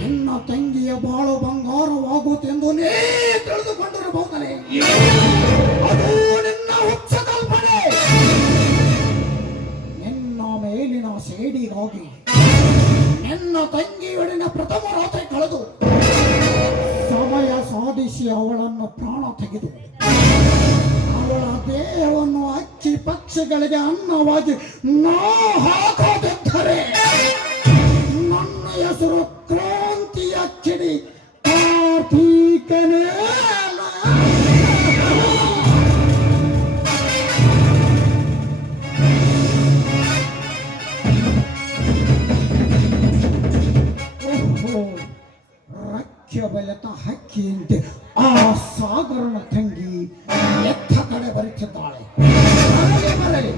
ನಿನ್ನ ತಂಗಿಯ ಬಾಳು ಬಂಗಾರವಾಗುತ್ತೆಂದು ನೀ ತಿಳಿದುಕೊಂಡಿರಬಹುದಲೇ? ಅದು ನಿನ್ನ ಹುಚ್ಚ ಕಲ್ಪನೆ. ನಿನ್ನ ಮೇಲಿನ ಸೇಡಿಗಾಗಿ ನಿನ್ನ ತಂಗಿಯೊಡನೆ ಪ್ರಥಮ ರಾತ್ರಿ ಕಳೆದು ಸಮಯ ಸಾಧಿಸಿ ಅವಳನ್ನು ಪ್ರಾಣ ತೆಗೆದು ಅವಳ ದೇಹವನ್ನು ಅಕ್ಕಿ ಪಕ್ಷಿಗಳಿಗೆ ಅನ್ನವಾಗಿ ನಾ ಹಾಕುತ್ತಿದ್ದರೆ ನನ್ನ ಹೆಸರು ಕ್ರಾಂತಿಯ ಕಿಡಿ ಕಾರ್ತೀಕನೇ. ರಕ್ಯ ಬೆಲೆತ ಹಕ್ಕಿಯಂತೆ ಆ ಸಾಗರನ ತಂಗಿ ಎತ್ತ ಕಡೆ ಬರುತ್ತಿದ್ದಾಳೆ. ಬರಲಿ.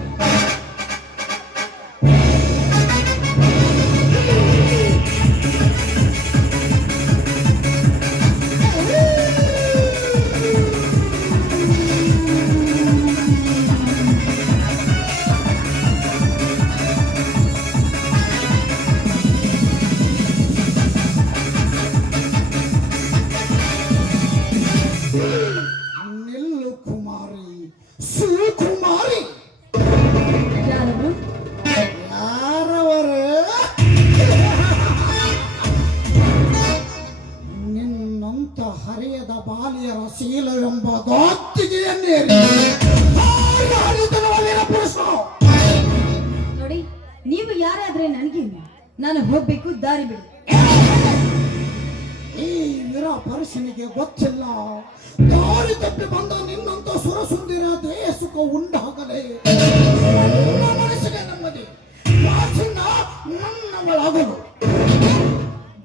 ಅಂತ ಹರೆಯದ ಬಾಲಿಯರ ಶೀಲವೆಂಬ ಗಾತಿಗೆಯನ್ನೇರಿ ಪುರುಷ. ನೋಡಿ, ನೀವು ಯಾರಾದ್ರೆ ನನಗೇನು? ನಾನು ಹೋಗ್ಬೇಕು, ದಾರಿ ಬಿಡಿ. ಈ ನಿರಾಪರಿಶನಿಗೆ ಗೊತ್ತಿಲ್ಲ, ದಾರಿ ತಪ್ಪಿ ಬಂದ ನಿನ್ನಂತ ಸುರಸುಂದಿರ ದೇಹ ಸುಖ ಉಂಡಾಗಲೇ ನನ್ನ ಮನಸ್ಸಿಗೆ ನೆಮ್ಮದಿ, ಪ್ರಾಚೀನ ನನ್ನವಳಾಗಲು.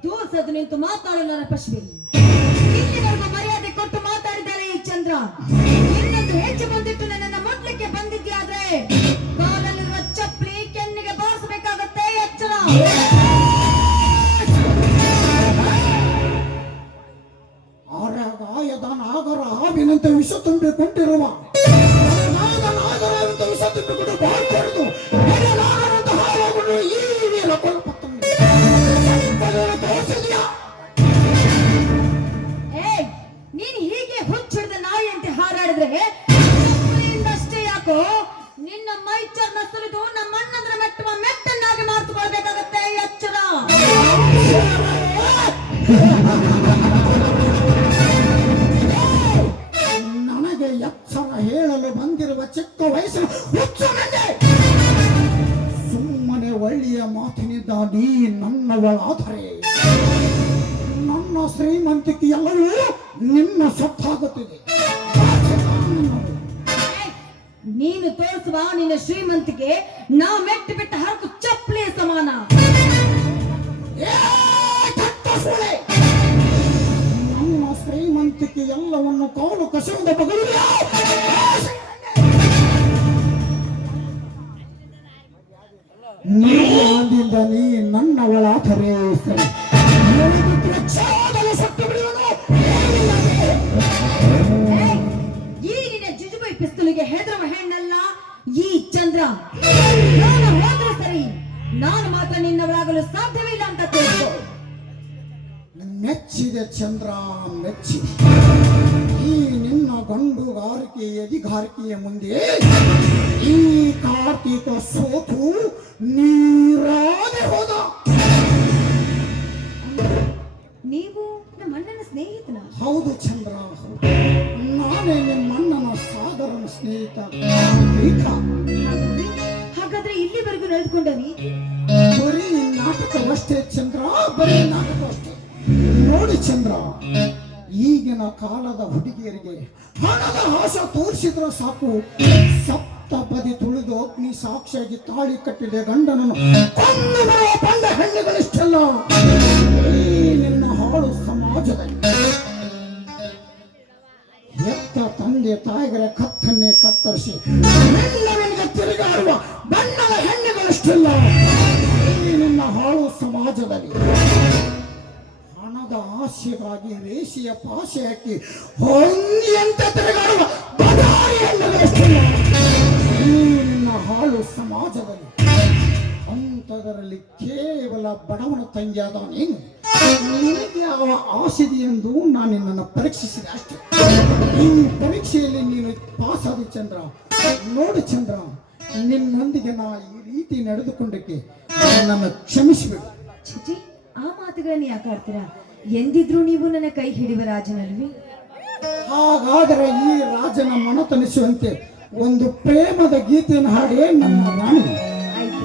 ದೂಸದು ನಿಂತು ಮಾತಾಡಲು ನನ್ನ ಪಶ್ವಿನಿ. ಇಲ್ಲಿವರೆಗೂ ಮರ್ಯಾದೆ ಕೊಟ್ಟು ಮಾತಾಡಿದ್ದಾರೆ ಈ ಚಂದ್ರ. ಇನ್ನೊಂದು ಹೆಚ್ಚು ಬಂದಿಟ್ಟು ನನ್ನನ್ನು ಮೊದಲಿಕ್ಕೆ ಬಂದಿದ್ಯಾದ್ರೆ ಕಾಲಲ್ಲಿರುವ ಚಪ್ಪಲಿ ಕೆನ್ನಿಗೆ ಬಾರಿಸಬೇಕಾಗತ್ತೆ. ಎಚ್ಚರ. ಆರಗಾಯದ ನಾಗರ ಹಾವಿನಂತೆ ವಿಷ ತುಂಬಿಕೊಂಡಿರುವ ನಾಗರ ವಿಷ ತುಂಬಿಕೊಂಡು ಬಾಳ್ಕೊಡುದು ನಾಗರಂತ ಹಾವಾಗಲು ಈ ವೀರ ಕೊಲ್ಪತ್ತಂದು ತೋರಿಸಿದ್ಯಾ? ಏಯ್, ನೀನ್ ಹೀಗೆ ಹುಚ್ಚಿಡ್ದ ನಾಯಿಯಂತೆ ಹಾರಾಡಿದ್ರೆ ಅಷ್ಟೇ ಯಾಕೋ ನಿನ್ನ ಮೈ ಚರ್ಮ ಸುಲಿದು ನಮ್ಮ ಅಣ್ಣಂದ್ರ ಮೆಟ್ಟುವ ಮೆಟ್ಟನ್ನಾಗಿ ಮಾರ್ತ್ಕೊಳ್ಬೇಕಾಗತ್ತೆ. ಎಚ್ಚರ. ನನಗೆ ಎಚ್ಚರ ಹೇಳಲು ಬಂದಿರುವ ಚಿಕ್ಕ ವಯಸ್ಸಿನ ಹುಚ್ಚು ನಂಗೆ. ಸುಮ್ಮನೆ ಒಳ್ಳೆಯ ಮಾತಿನಿಂದ ನೀ ನನ್ನವಳಾದರೆ ನನ್ನ ಶ್ರೀಮಂತಿಕೆ ಎಲ್ಲವೂ ನಿನ್ನ ಸೊತ್ತಾಗುತ್ತಿದೆ. ನೀನು ತೋರಿಸುವ ನಿನ್ನ ಶ್ರೀಮಂತಿಗೆ ನಾ ಮೆಟ್ಟು ಬಿಟ್ಟ ಹರಕು ಚಪ್ಪಲಿ ಸಮಾನ. ಏ, ಕೆಟ್ಟ ಸೂಳೆ! ನನ್ನ ಶ್ರೀಮಂತಿಕೆ ಎಲ್ಲವನ್ನು ಕಾಲು ಕಸಿಯುವುದ ಬಗಳು ನೀರಿಂದ ನೀ ನನ್ನವಳಾದರೆ ಸರಿ. ಸತ್ತು ಬಿಡುವನು. ಏಯ್, ಈ ನಿನ್ನ ಜುಜುಬೈ ಪಿಸ್ತೂಲಿಗೆ ಹೆದರುವ ಹೆಣ್ಣಲ್ಲ ಈ ಚಂದ್ರ. ನಾನು ಹೋದ್ರೆ ಸರಿ, ನಾನು ಮಾತ್ರ ನಿನ್ನವಳಾಗಲು ಸಾಧ್ಯವಿಲ್ಲ ಅಂತ ತಿಳ್ಕೊ. ಮೆಚ್ಚಿದೆ ಚಂದ್ರ, ಮೆಚ್ಚಿದೆ. ಈ ನಿನ್ನ ಗಂಡುಗಾರಿಕೆ ಎದಿಗಾರಿಕೆಯ ಮುಂದೆ ಈ ಕಾರ್ತಿಕ ಸೋತು ನೀರಾದೆ ಹೋದ. ನೀವು ನಮ್ಮ ಅಣ್ಣನ ಸ್ನೇಹಿತನ? ಹೌದು ಚಂದ್ರ, ಹೌದು. ನಾನೇ ನಿಮ್ಮಣ್ಣನ ಸಾಗರನ ಸ್ನೇಹಿತ. ಹಾಗಾದ್ರೆ ಇಲ್ಲಿವರೆಗೂ ನಡೆದುಕೊಂಡನಿ? ಬರೀ ನಾಟಕವಷ್ಟೇ ಚಂದ್ರ, ಬರೀ ನಾಟಕವಷ್ಟೇ. ನೋಡಿ ಚಂದ್ರ, ಈಗಿನ ಕಾಲದ ಹುಡುಗಿಯರಿಗೆ ಹಣದ ಆಶ ತೋರಿಸಿದ್ರೆ ಸಾಕು, ಸಪ್ತಪದಿ ತುಳಿದು ಅಗ್ನಿ ಸಾಕ್ಷಿಯಾಗಿ ತಾಳಿ ಕಟ್ಟಿದ ಗಂಡನನ್ನು ಕೊಂದು ಬರುವ ಬಂಡ ಹೆಣ್ಣುಗಳಿಷ್ಟಲ್ಲ ಈ ನಿನ್ನ ಹಾಳು ಸಮಾಜದಲ್ಲಿ. ಎತ್ತ ತಂದೆ ತಾಯಿಗರ ಕತ್ತನ್ನೇ ಕತ್ತರಿಸಿ ನಿನ್ನನಿಗೆ ತಿರುಗಾಡುವ ಬಣ್ಣದ ಹೆಣ್ಣುಗಳಿಷ್ಟಲ್ಲ ಈ ನಿನ್ನ ಹಾಳು ಸಮಾಜದಲ್ಲಿ. ಹಣದ ಆಸೆಗಾಗಿ ರೇಷಿಯ ಪಾಸೆ ಹಾಕಿ ಹೊಂದಿಯಂತೆ ತಿರುಗಾಡುವ ಬದಾರಿ ಹೆಣ್ಣುಗಳಿಷ್ಟಲ್ಲ ಈ ನಿನ್ನ ಹಾಳು ಸಮಾಜದಲ್ಲಿ. ಅಂಥದರಲ್ಲಿ ಕೇವಲ ಬಡವನ ತಂಗಿಯಾದ ನೀನು, ನಿನಗೆ ಯಾವ ಆಸೆದೆ ಎಂದು ನಾನು ನಿನ್ನನ್ನು ಪರೀಕ್ಷಿಸಿದೆ ಅಷ್ಟೇ. ಈ ಪರೀಕ್ಷೆಯಲ್ಲಿ ನೀನು ಪಾಸ್ ಆದ ಚಂದ್ರ. ನೋಡು ಚಂದ್ರ, ನಿನ್ನೊಂದಿಗೆ ನಾ ಈ ರೀತಿ ನಡೆದುಕೊಂಡಕ್ಕೆ ನನ್ನನ್ನು ಕ್ಷಮಿಸಿಬಿಡು. ಚಿಚಿ, ಆ ಮಾತುಗಳನ್ನ ಯಾಕೆ ಆಡ್ತೀರಾ? ಎಂದಿದ್ರು ನೀವು ನನ್ನ ಕೈ ಹಿಡಿಯುವ ರಾಜನಲ್ವಿ? ಹಾಗಾದರೆ ಈ ರಾಜನ ಮನತನಿಸುವಂತೆ ಒಂದು ಪ್ರೇಮದ ಗೀತೆಯನ್ನು ಹಾಡೇ ನನ್ನ ರಾಣಿ. ಆಯ್ತು.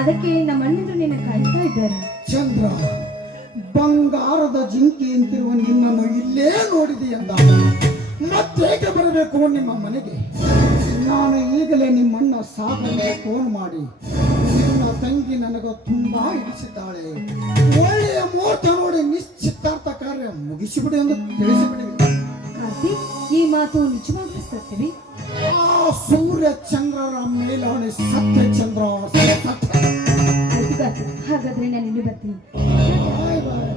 ಅದಕ್ಕೆ ನಮ್ಮ ಅಣ್ಣಂದ್ರು ನಿನ್ನ ಕಾಯ್ತಾ ಇದ್ದಾರೆ. ಚಂದ್ರ, ಬಂಗಾರದ ಜಿಂಕಿ ಅಂತಿರುವ ನಿನ್ನನ್ನು ಇಲ್ಲೇ ನೋಡಿದೆ ಎಂದಾಗ ಮತ್ತೇಕೆ ಬರಬೇಕು ನಿಮ್ಮ ಮನೆಗೆ? ನಾನು ಈಗಲೇ ನಿಮ್ಮಣ್ಣ ಸಾಗರಕ್ಕೆ ಫೋನ್ ಮಾಡಿ ನಿನ್ನ ತಂಗಿ ನನಗೆ ತುಂಬಾ ಇಡಿಸಿದ್ದಾಳೆ, ಒಳ್ಳೆಯ ಮುಹೂರ್ತ ನೋಡಿ ನಿಶ್ಚಿತಾರ್ಥ ಕಾರ್ಯ ಮುಗಿಸಿಬಿಡಿ ಎಂದು ತಿಳಿಸಿಬಿಡಿ. ಕಾರ್ತಿಕ್, ಈ ಮಾತು ನಿಜವಾಗ್ಲೂ ಸತ್ಯವೇ? ಆ ಸೂರ್ಯ ಚಂದ್ರರ ಮೇಲಾಣೆ ಸತ್ಯ ಚಂದ್ರ ಸತ್ಯ. ಆಯ್ತು ಕಾರ್ತಿಕ್, ಹಾಗಾದ್ರೆ ನಾನು ಇಲ್ಲಿ ಬರ್ತೀನಿ. ಬಾಯ್ ಬಾಯ್.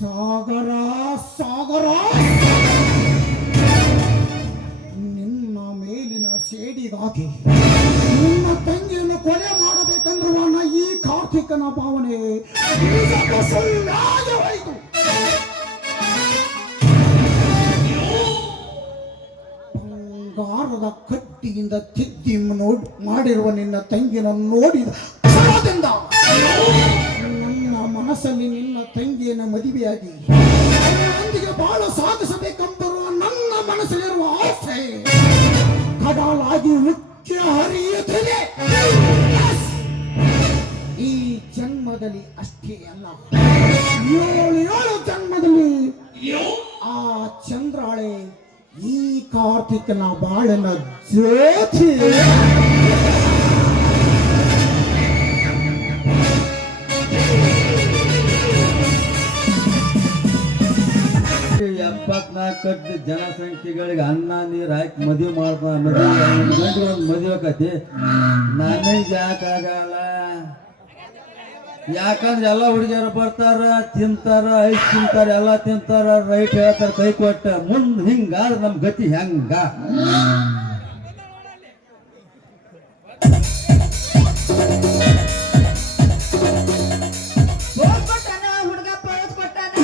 ಸಾಗರ ಸಾಗರ, ನಿನ್ನ ಮೇಲಿನ ಸೇಡಿಗಾತ ಕಾರ್ತಿ ನಿನ್ನ ತಂಗಿಯನ್ನು ಕೊಲೆ ಮಾಡಬೇಕಂದ್ರುವಾನ ಈ ಕಾರ್ತಿಕನ ಭಾವನೆ ನಿಜಕ್ಕೂ ಸುಳ್ಳಾಗವಾಯಿತು. ಬಂಗಾರದ ಕಟ್ಟಿಯಿಂದ ತಿದ್ದಿ ಮಾಡಿರುವ ನಿನ್ನ ತಂಗಿನ ನೋಡಿದ ಕ್ಷಣದಿಂದ ನನ್ನ ಮನಸ್ಸಲ್ಲಿ ನಿನ್ನ ತಂಗಿಯನ್ನು ಮದುವೆಯಾಗಿ ನನ್ನೊಂದಿಗೆ ಬಾಳ ಸಾಗಿಸಬೇಕೆಂಬರುವ ನನ್ನ ಮನಸ್ಸಲ್ಲಿರುವ ಆಸೆ ಕಡಲಾಗಿ ಉಕ್ಕಿ ಹರಿಯುತ್ತಿದೆ. ಈ ಜನ್ಮದಲ್ಲಿ ಅಷ್ಟೇ ಅಲ್ಲ, 7 ಜನ್ಮದಲ್ಲಿ ಆ ಚಂದ್ರಾಳೆ ಈ ಕಾರ್ತಿಕನ ಬಾಳನ ಜ್ಯೋತಿ. ಎಪ್ಪತ್ನಾಲ್ಕು ಜನಸಂಖ್ಯೆಗಳಿಗೆ ಅನ್ನ ನೀರು ಹಾಕಿ ಮದುವೆ ಮಾಡ್ತಾನ. ಮದುವೆ ಆಕತಿ, ನನಗೆ ಯಾಕಾಗಲ್ಲ? ಯಾಕಂದ್ರೆ ಎಲ್ಲ ಹುಡುಗಿಯರು ಬರ್ತಾರ, ತಿಂತಾರ, ಐಸ್ ತಿಂತಾರ, ಎಲ್ಲ ತಿಂತಾರ, ರೈಟ್ ಹೇಳ್ತಾರ, ಕೈ ಕೊಟ್ಟ ಮುಂದ್ ಹಿಂಗಾದ್ರೆ ನಮ್ ಗತಿ ಹೆಂಗ? ಹುಡುಗ ಪೋಸ್ ಕೊಟ್ಟಾನ.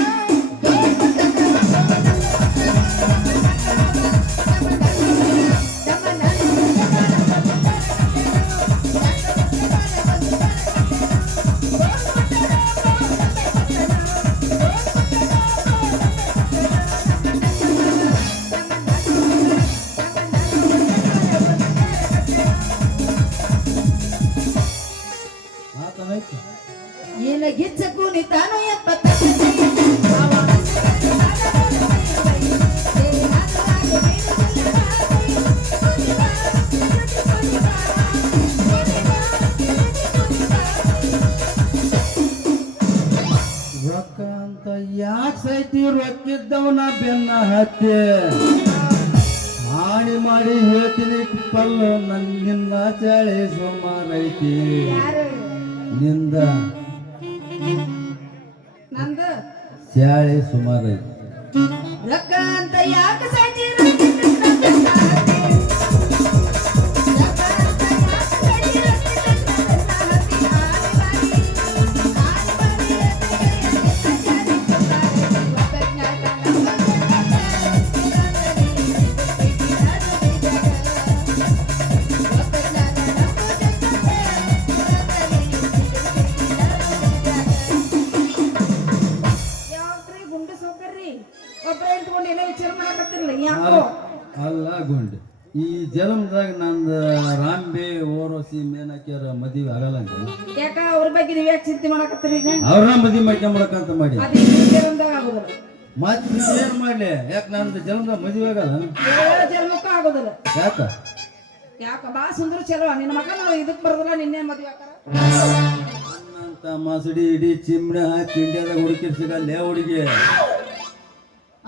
ಏನ ಗಿಚ್ಚಕ್ಕೂ ನಿತಾನು ರೊಕ್ಕ ಅಂತ ಯಾಕೆ ಸೈತಿ? ರೊಕ್ಕಿದ್ದವನ ಬೆನ್ನ ಹತ್ತಿ ಹಾನಿ ಮಾಡಿ ಹೇಳ್ತೀನಿ ಪಲ್ಲು ನಿನ್ನ ಚಳಿ ಸುಮಾರೈತಿ. ನಿಂದ ನಂದು ಚಾಳಿ ಸುಮಾರೈತಿ. ರೊಕ್ಕ ಅಂತ ಯಾಕೆ ಸಾಯ್ತೀರ? ಅಲ್ಲ ಗುಂಡ್, ಈ ಜನ್ಮದಾಗ ನಂದು ರಾಂಬೆ ಓರೋಸಿ ಮೇನಕ್ಯಾರ ಮದುವೆ ಆಗಲ್ಲ ಅಂತ. ಯಾಕ ಅವ್ರ ಬಗ್ಗೆ ನೀವ್ ಯಾಕೆ ಚಿಂತೆ ಮಾಡಕತ್ತೀರಿ? ಈಗ ಅವ್ರನ್ನ ಮದುವೆ ಮಾಡ್ಕೊಂಬಳಕಂತ ಮಾಡಿ ಅದು ಈ ಜನ್ಮದಾಗ ಆಗೋದಿಲ್ಲ, ಮತ್ತೆ ಏನ್ ಮಾಡ್ಲಿ? ಯಾಕೆ ನಂದು ಜನ್ಮದಾಗ ಮದುವೆ ಆಗಲ್ಲ? ಜನ್ಮಕ್ಕೂ ಆಗೋದಿಲ್ಲ. ಯಾಕ ಬಾ ಸುಂದರ ಚಲೋ ನಿನ್ನ ಮಗ ಇದಕ್ ಬರೋದಿಲ್ಲ, ನಿನ್ನೆ ಮದ್ವೆ ಆಕಾರ ಅಂತ ಮಸಡಿ ಇಡೀ ಚಿಮ್ನೆ ಹಾಕಿ ಇಂಡಿಯಾದಾಗ ಹುಡುಕಿರ್ ಸಿಗಲ್ಲ ಹುಡುಗಿ.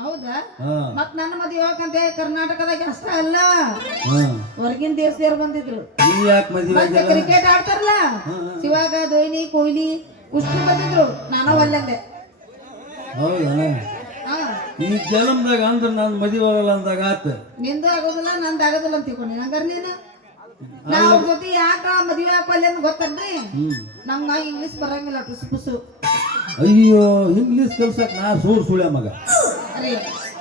ಹೌದಾ? ಹಾ ಮತ್ ನನ್ನ ಮದ್ವೆ ಯಾಕಂತ ಕರ್ನಾಟಕದಾಗ ಅಷ್ಟ ಅಲ್ಲ, ಹಾ ಹೊರಗಿನ ದೇಶದವ್ರು ಬಂದಿದ್ರು. ನೀ ಯಾಕೆ ಮದುವೆ ಮತ್ತೆ ಆಗಿಲ್ಲ? ಕ್ರಿಕೆಟ್ ಆಡ್ತಾರಲ್ಲ, ಶಿವಾಗ ಧೋನಿ ಕೊಹ್ಲಿ ಉಷ್ಟು ಬಂದಿದ್ರು, ನಾನು ಒಲ್ಲಂದೆ. ಹೌದಾ? ಹಾ ಈ ಜನ್ಮದಾಗ ಅಂದ್ರೆ ನಾನು ಮದುವೆ ಆಗಲ್ಲ ಅಂದಾಗ ಆತ. ನಿಂದು ಆಗೋದಿಲ್ಲ, ನಂದು ಆಗೋದಿಲ್ಲ ಅಂತ ತಿಳ್ಕೊಂಡಿ ಹಂಗಾರ ನೀನು. ನಾವ್ ಅವ್ರ ಜೊತೆ ಯಾಕ ಮದ್ವೆ ಹಾಕಲ್ಲ ಅಂತ ಗೊತ್ತನ್ರಿ? ನಮ್ಗ ಇಂಗ್ಲಿಷ್ ಬರಂಗಿಲ್ಲ, ಟುಸು ಪುಸು. ಅಯ್ಯೋ, ಇಂಗ್ಲಿಷ್ ಕಲ್ಸಕ್ ನಾ ಸುಳ್ಯ ಮಗ. ಅರೆ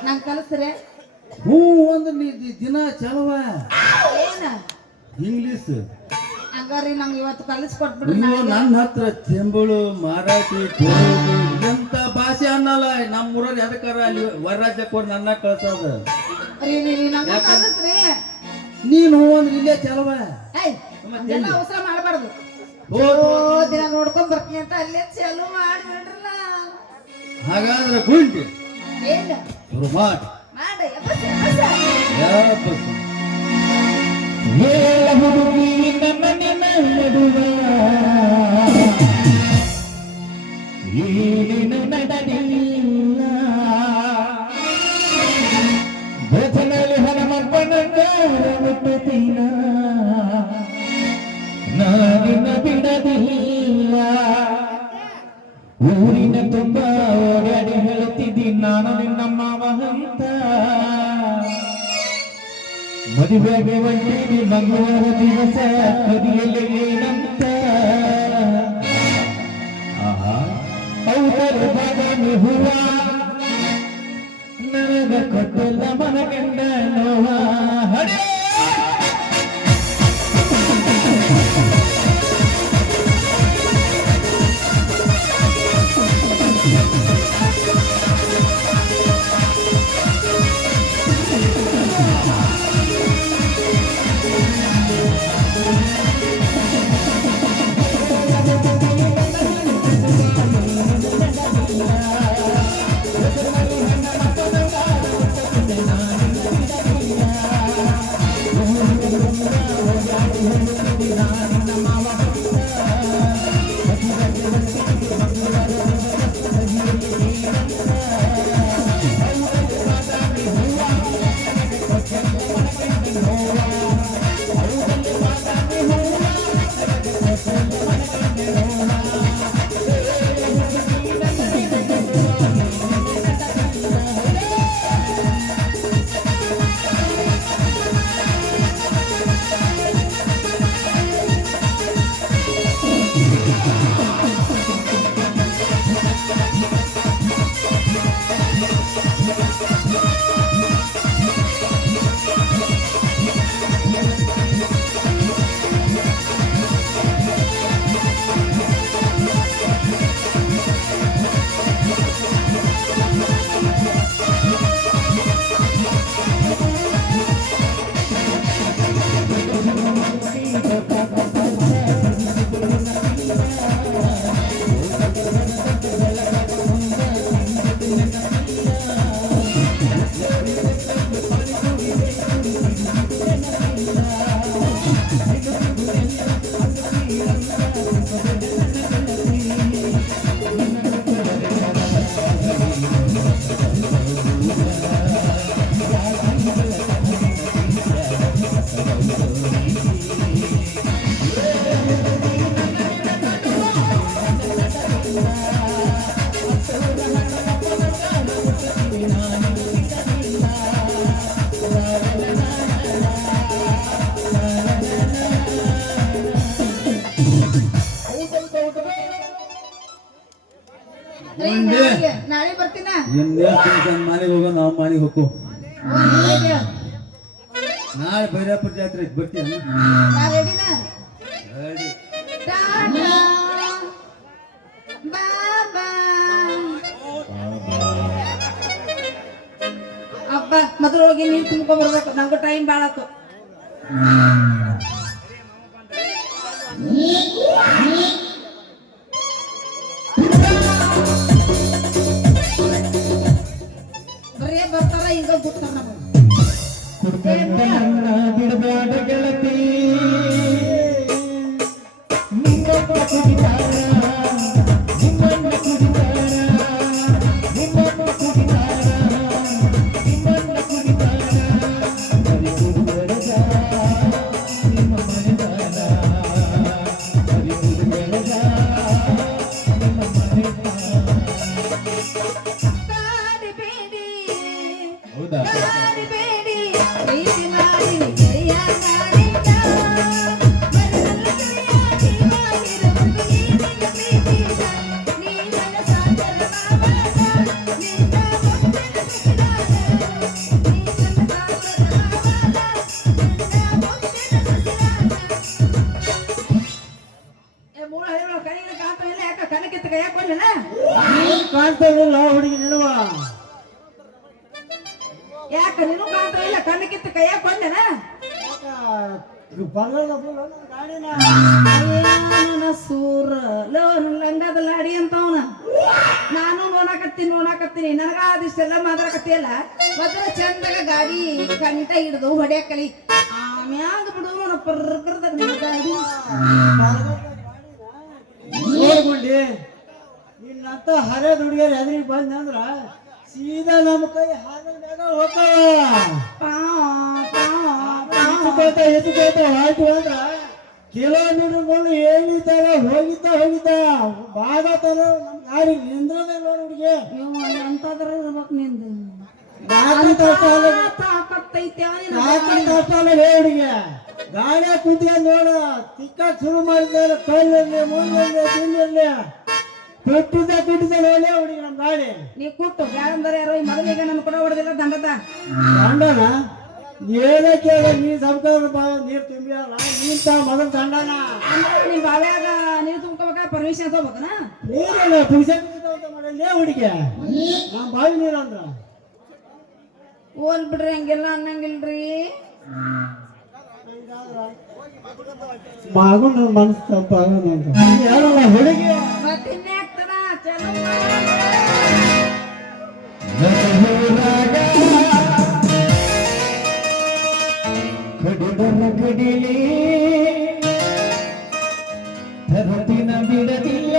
ನಂಗೆ ಕಲಿಸ್ರೆ ಹ್ಞೂ ಒಂದು ದಿನ ಚಲವ ಏನ ಇಂಗ್ಲಿಷ್. ಹಂಗಾರಿ ನಂಗೆ ಇವತ್ತು ಕಲಿಸ್ಕೊಟ್ಬಿಡ್ರಿ. ಅಯ್ಯೋ, ನನ್ನ ಹತ್ರ ತೆಂಬಳು, ಮರಾಠಿ, ತೆಲುಗು ಎಂತ ಭಾಷೆ ಅನ್ನಲ್ಲ. ನಮ್ಮೂರಲ್ಲಿ ಅದಕ್ಕಾರ ಅಲ್ಲಿ ಹೊರ ರಾಜ್ಯಕ್ಕೆ ಹೋಗಿ ನನ್ನ ಕಳ್ಸೋದು. ನಂಗೆ ಕಲಿಸ್ರಿ. ನೀನು ಅಂದ್ರೆ ಇಲ್ಲೇ ಚಲವ. ಅದೆಲ್ಲ ಅವಸರ ಮಾಡಬಾರ್ದು. ದಿನ ನೋಡ್ಕೊಂಡ್ ಬರ್ತೀನಿ ಅಂತ ಅಲ್ಲೇ ಚಾಲು ಮಾಡಿಬಿಡ್ರಲ್ಲ. ಹಾಗಾದ್ರೆ ಗುಂಡಿ ಏನ ಶುರು ಮಾಡಿ. ಹುಡುಗಿ ನನ್ನ ನಿನ್ನ ನಡುವ ಏನೇನು ನಡೆದಿಲ್ಲ. ಭಜನಲ್ಲಿ ಹನುಮಪ್ಪನಂದ ಹುಟ್ಟುತ್ತೀನ, ನಾನಿನ್ನ ಬಿಡದಿಲ್ಲ. ಊರಿನ ತುಂಬ ಓಡಾಡಿ ಹೇಳುತ್ತಿದ್ದಿ ನಾನು ನಿನ್ನ ಮಾವ ಅಂತ. ಮದುವೆಗೆ ಒಂಟಿನಿ ಮಂಗಳವಾರ ದಿವಸ ಕದಿಯಲ್ಲಿ ಏನಂತ ಔತರು ಬಾದಾಮಿ ಹೂವ ನನಗ ಕೊಟ್ಟಲ್ಲ ಮನಗಂಡ ನೋವ ಹಡೆ ನಾಳೆ ಬರ್ತೀನ ಮನೆಗೆ ಹೋಗೋ ನಾವು ಮನೆಗೆ ಹೋಗು ನಾಳೆ ಭೈರಪ್ಪ ಜಾತ್ರೆ ಬರ್ತೀನಿ ರೆಡಿನ ರೆಡಿ ಅಪ್ಪ ಮೊದಲು ಹೋಗಿ ನೀರು ತುಂಬ್ಕೊಂಡ್ ಬರ್ಬೇಕು ನಂಗೂ ಟೈಮ್ ಭಾಳ ಆತು ಬರೀ ಬರ್ತಾರ ಹಿಂಗ ಬಿಡ್ತಾರ ಬಿಡಬೇಡ ಗೆಳತಿ ನಿಮ್ಮಪ್ಪ ಕುಡಿತಾರ ನಿಮ್ಮಣ್ಣ ಕುಡಿತಾರ ನಿಮ್ಮಪ್ಪ ಕುಡಿತಾರ ನಿಮ್ಮಣ್ಣ ಕುಡಿತಾರ ಬರಿ ಕುಡಿಬೇಡ ನಿಮ್ಮ ಮನೆದಾರ ಬರಿ ಕುಡಿಬೇಡ ನಿಮ್ಮ ಮನೆದಾರ ಹೌದಾ ಕಾಣ್ತಾ ಇಲ್ಲ ಹುಡುಗಿ ನಿಡುವ ಯಾಕ ನೀನು ಕಾಣ್ತಾ ಇಲ್ಲ ಕಣ್ಣು ಕಿತ್ತು ಕೈಯಾಗ ಕೊಂಡೆನ ನನ್ನ ಸೂರ ಲಂಗದ ಲಾಡಿ ಅಂತವನ ನಾನು ನೋಡಾಕತ್ತೀನಿ ನನಗ ಅದಿಷ್ಟೆಲ್ಲ ಮಾತಾಡಕತ್ತಿಯಲ್ಲ ಮೊದಲ ಚಂದಾಗ ಗಾಡಿ ಕಂಟ ಹಿಡಿದು ಹೊಡ್ಯಾಕಲಿ ಆಮ್ಯಾಗ ಬಿಡು ನನ್ನ ಪರ್ಕರ್ದಾಗ ಗಾಡಿ ನೋಡ್ಕೊಂಡಿ ನಿನ್ನಂತ ಹರಿಯದ ಹುಡುಗಿಯರು ಎದುರಿಗೆ ಬಂದಂದ್ರ ಸೀದಾ ನಮ್ಮ ಕೈ ಹಾದ ಹೋಗ್ತಾವ ಎತ್ಕೋತ ಹೊರಟು ಅಂದ್ರ ಕಿಲೋಮೀಟರ್ಗಳು ಹೇಳಿದ್ದಾಗ ಹೋಗಿದ್ದ ಬಾಗತನ ನಮ್ ಗಾಡಿ ನಿಂದ್ರದೆ ನೋಡ್ ಹುಡುಗಿ ಅಂತದ್ರ ಇರ್ಬೇಕು ನಿಂದು ತಾಕತ್ತ ತಾಕತ್ತೈತೆ ಹುಡುಗಿ ಗಾಡಿ ಕುಂತ್ಕೊಂಡ್ ನೋಡ ತಿಕ್ಕ ಶುರು ಮಾಡಿದ್ರೆ ಕಲ್ಲಲ್ಲಿ ಮುಂದಲ್ಲಿ ತಿಂದಿರ್ಲಿ ಬಿಟ್ಟಿದ್ದ ನೋಡೇ ಹುಡುಗಿ ನಮ್ ಗಾಡಿ ನೀ ಕೊಟ್ಟು ಬ್ಯಾಡಂದ್ರೆ ಯಾರೋ ಈ ಮೊದಲಿಗೆ ನನ್ ಕೊಡ ಹೊಡೆದಿಲ್ಲ ದಂಡದ ದಂಡನ ಏನೇ ಕೇಳ ನೀ ಸಂಸಾರ ನೀರ್ ತುಂಬಿಯಲ್ಲ ನೀನ್ ಮೊದಲು ದಂಡನ ಅಂದ್ರೆ ನಿಮ್ ಬಾವ್ಯಾಗ ನೀರು ತುಂಬ್ಕೋಬೇಕ ಪರ್ಮಿಷನ್ ತಗೋಬೇಕನ ನೀರಲ್ಲ ಪುರುಷನ್ ಮಾಡಲ್ಲೇ ಹುಡುಗಿ ನಮ್ ಬಾವಿ ನೀರಂದ್ರ ಓಲ್ ಬಿಡ್ರಿ ಹಂಗೆಲ್ಲ ಅನ್ನಂಗಿಲ್ರಿ ಮಗನ ಮನಸ್ಸು ತಪ್ಪಾಗಂತ ಯಾರಲ್ಲ ಹುಡುಗಿ ಮತ್ತಿನ್ಯಾಕ್ತದ ಚಲೋ ಕಡಿದರ ಕಡಿಲಿ ಧರತಿನ ಬಿಡದಿಲ್ಲ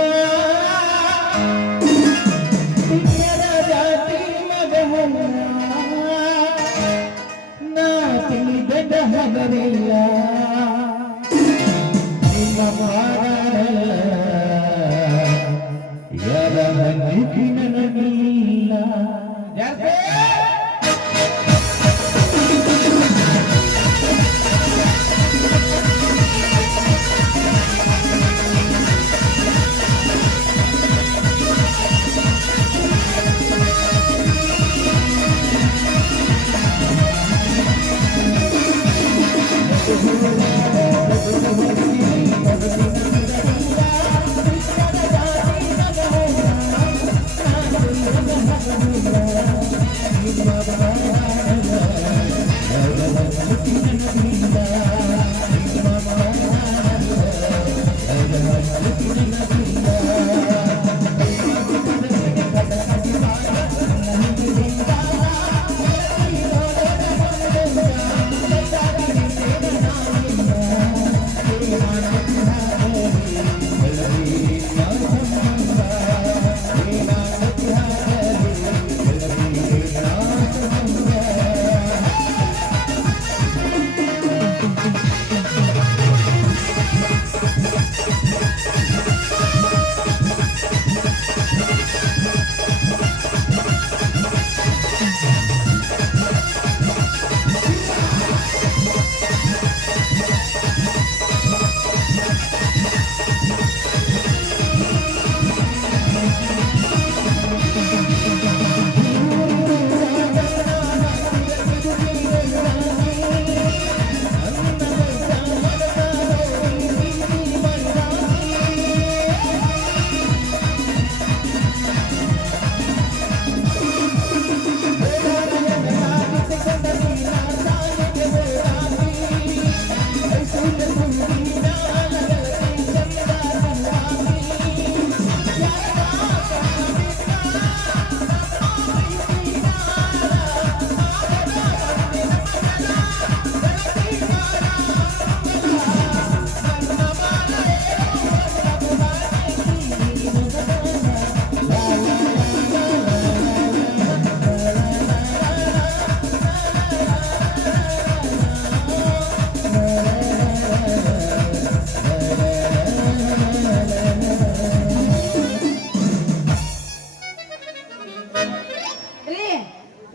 ಜಾತಿ ಮಗನ ನಾ ತಿಳಿದ ಹಗರಿಲ್ಲ ನಿಮ್ಮ ಮಾಡಲ್ಲ ಯಾರ ನನಗಿಲ್ಲ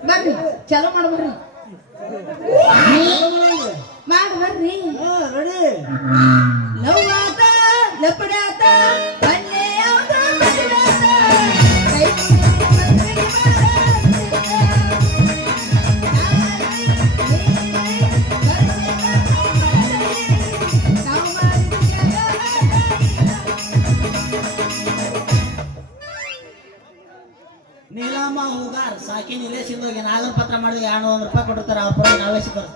ಬರ್ರಿ ಚಲೋ ಮಾಡ್ಬರ್ರಿ ಮಾಡ್ಬರ್ರಿ ರೆಡಿ ಲವ್ ಆತ ಲಪಡಾತ ಅಲ್ಲೇ ಯಾವ್ದ ಮದುವಾತ ಕೈ ನೀಲಮ್ಮ ಹೂಗಾರ್ ಸಾಕಿ ನಿಲೇಶಿಂದ ಹೋಗಿ ನಾಗರ ಪತ್ರ ಮಾಡಿದ್ರೆ 200 ರೂಪಾಯಿ ಕೊಟ್ಟಿರ್ತಾರೆ ಅವ್ರ ಪರ ನಾವೇ ಸಿಗ್ತಾರೆ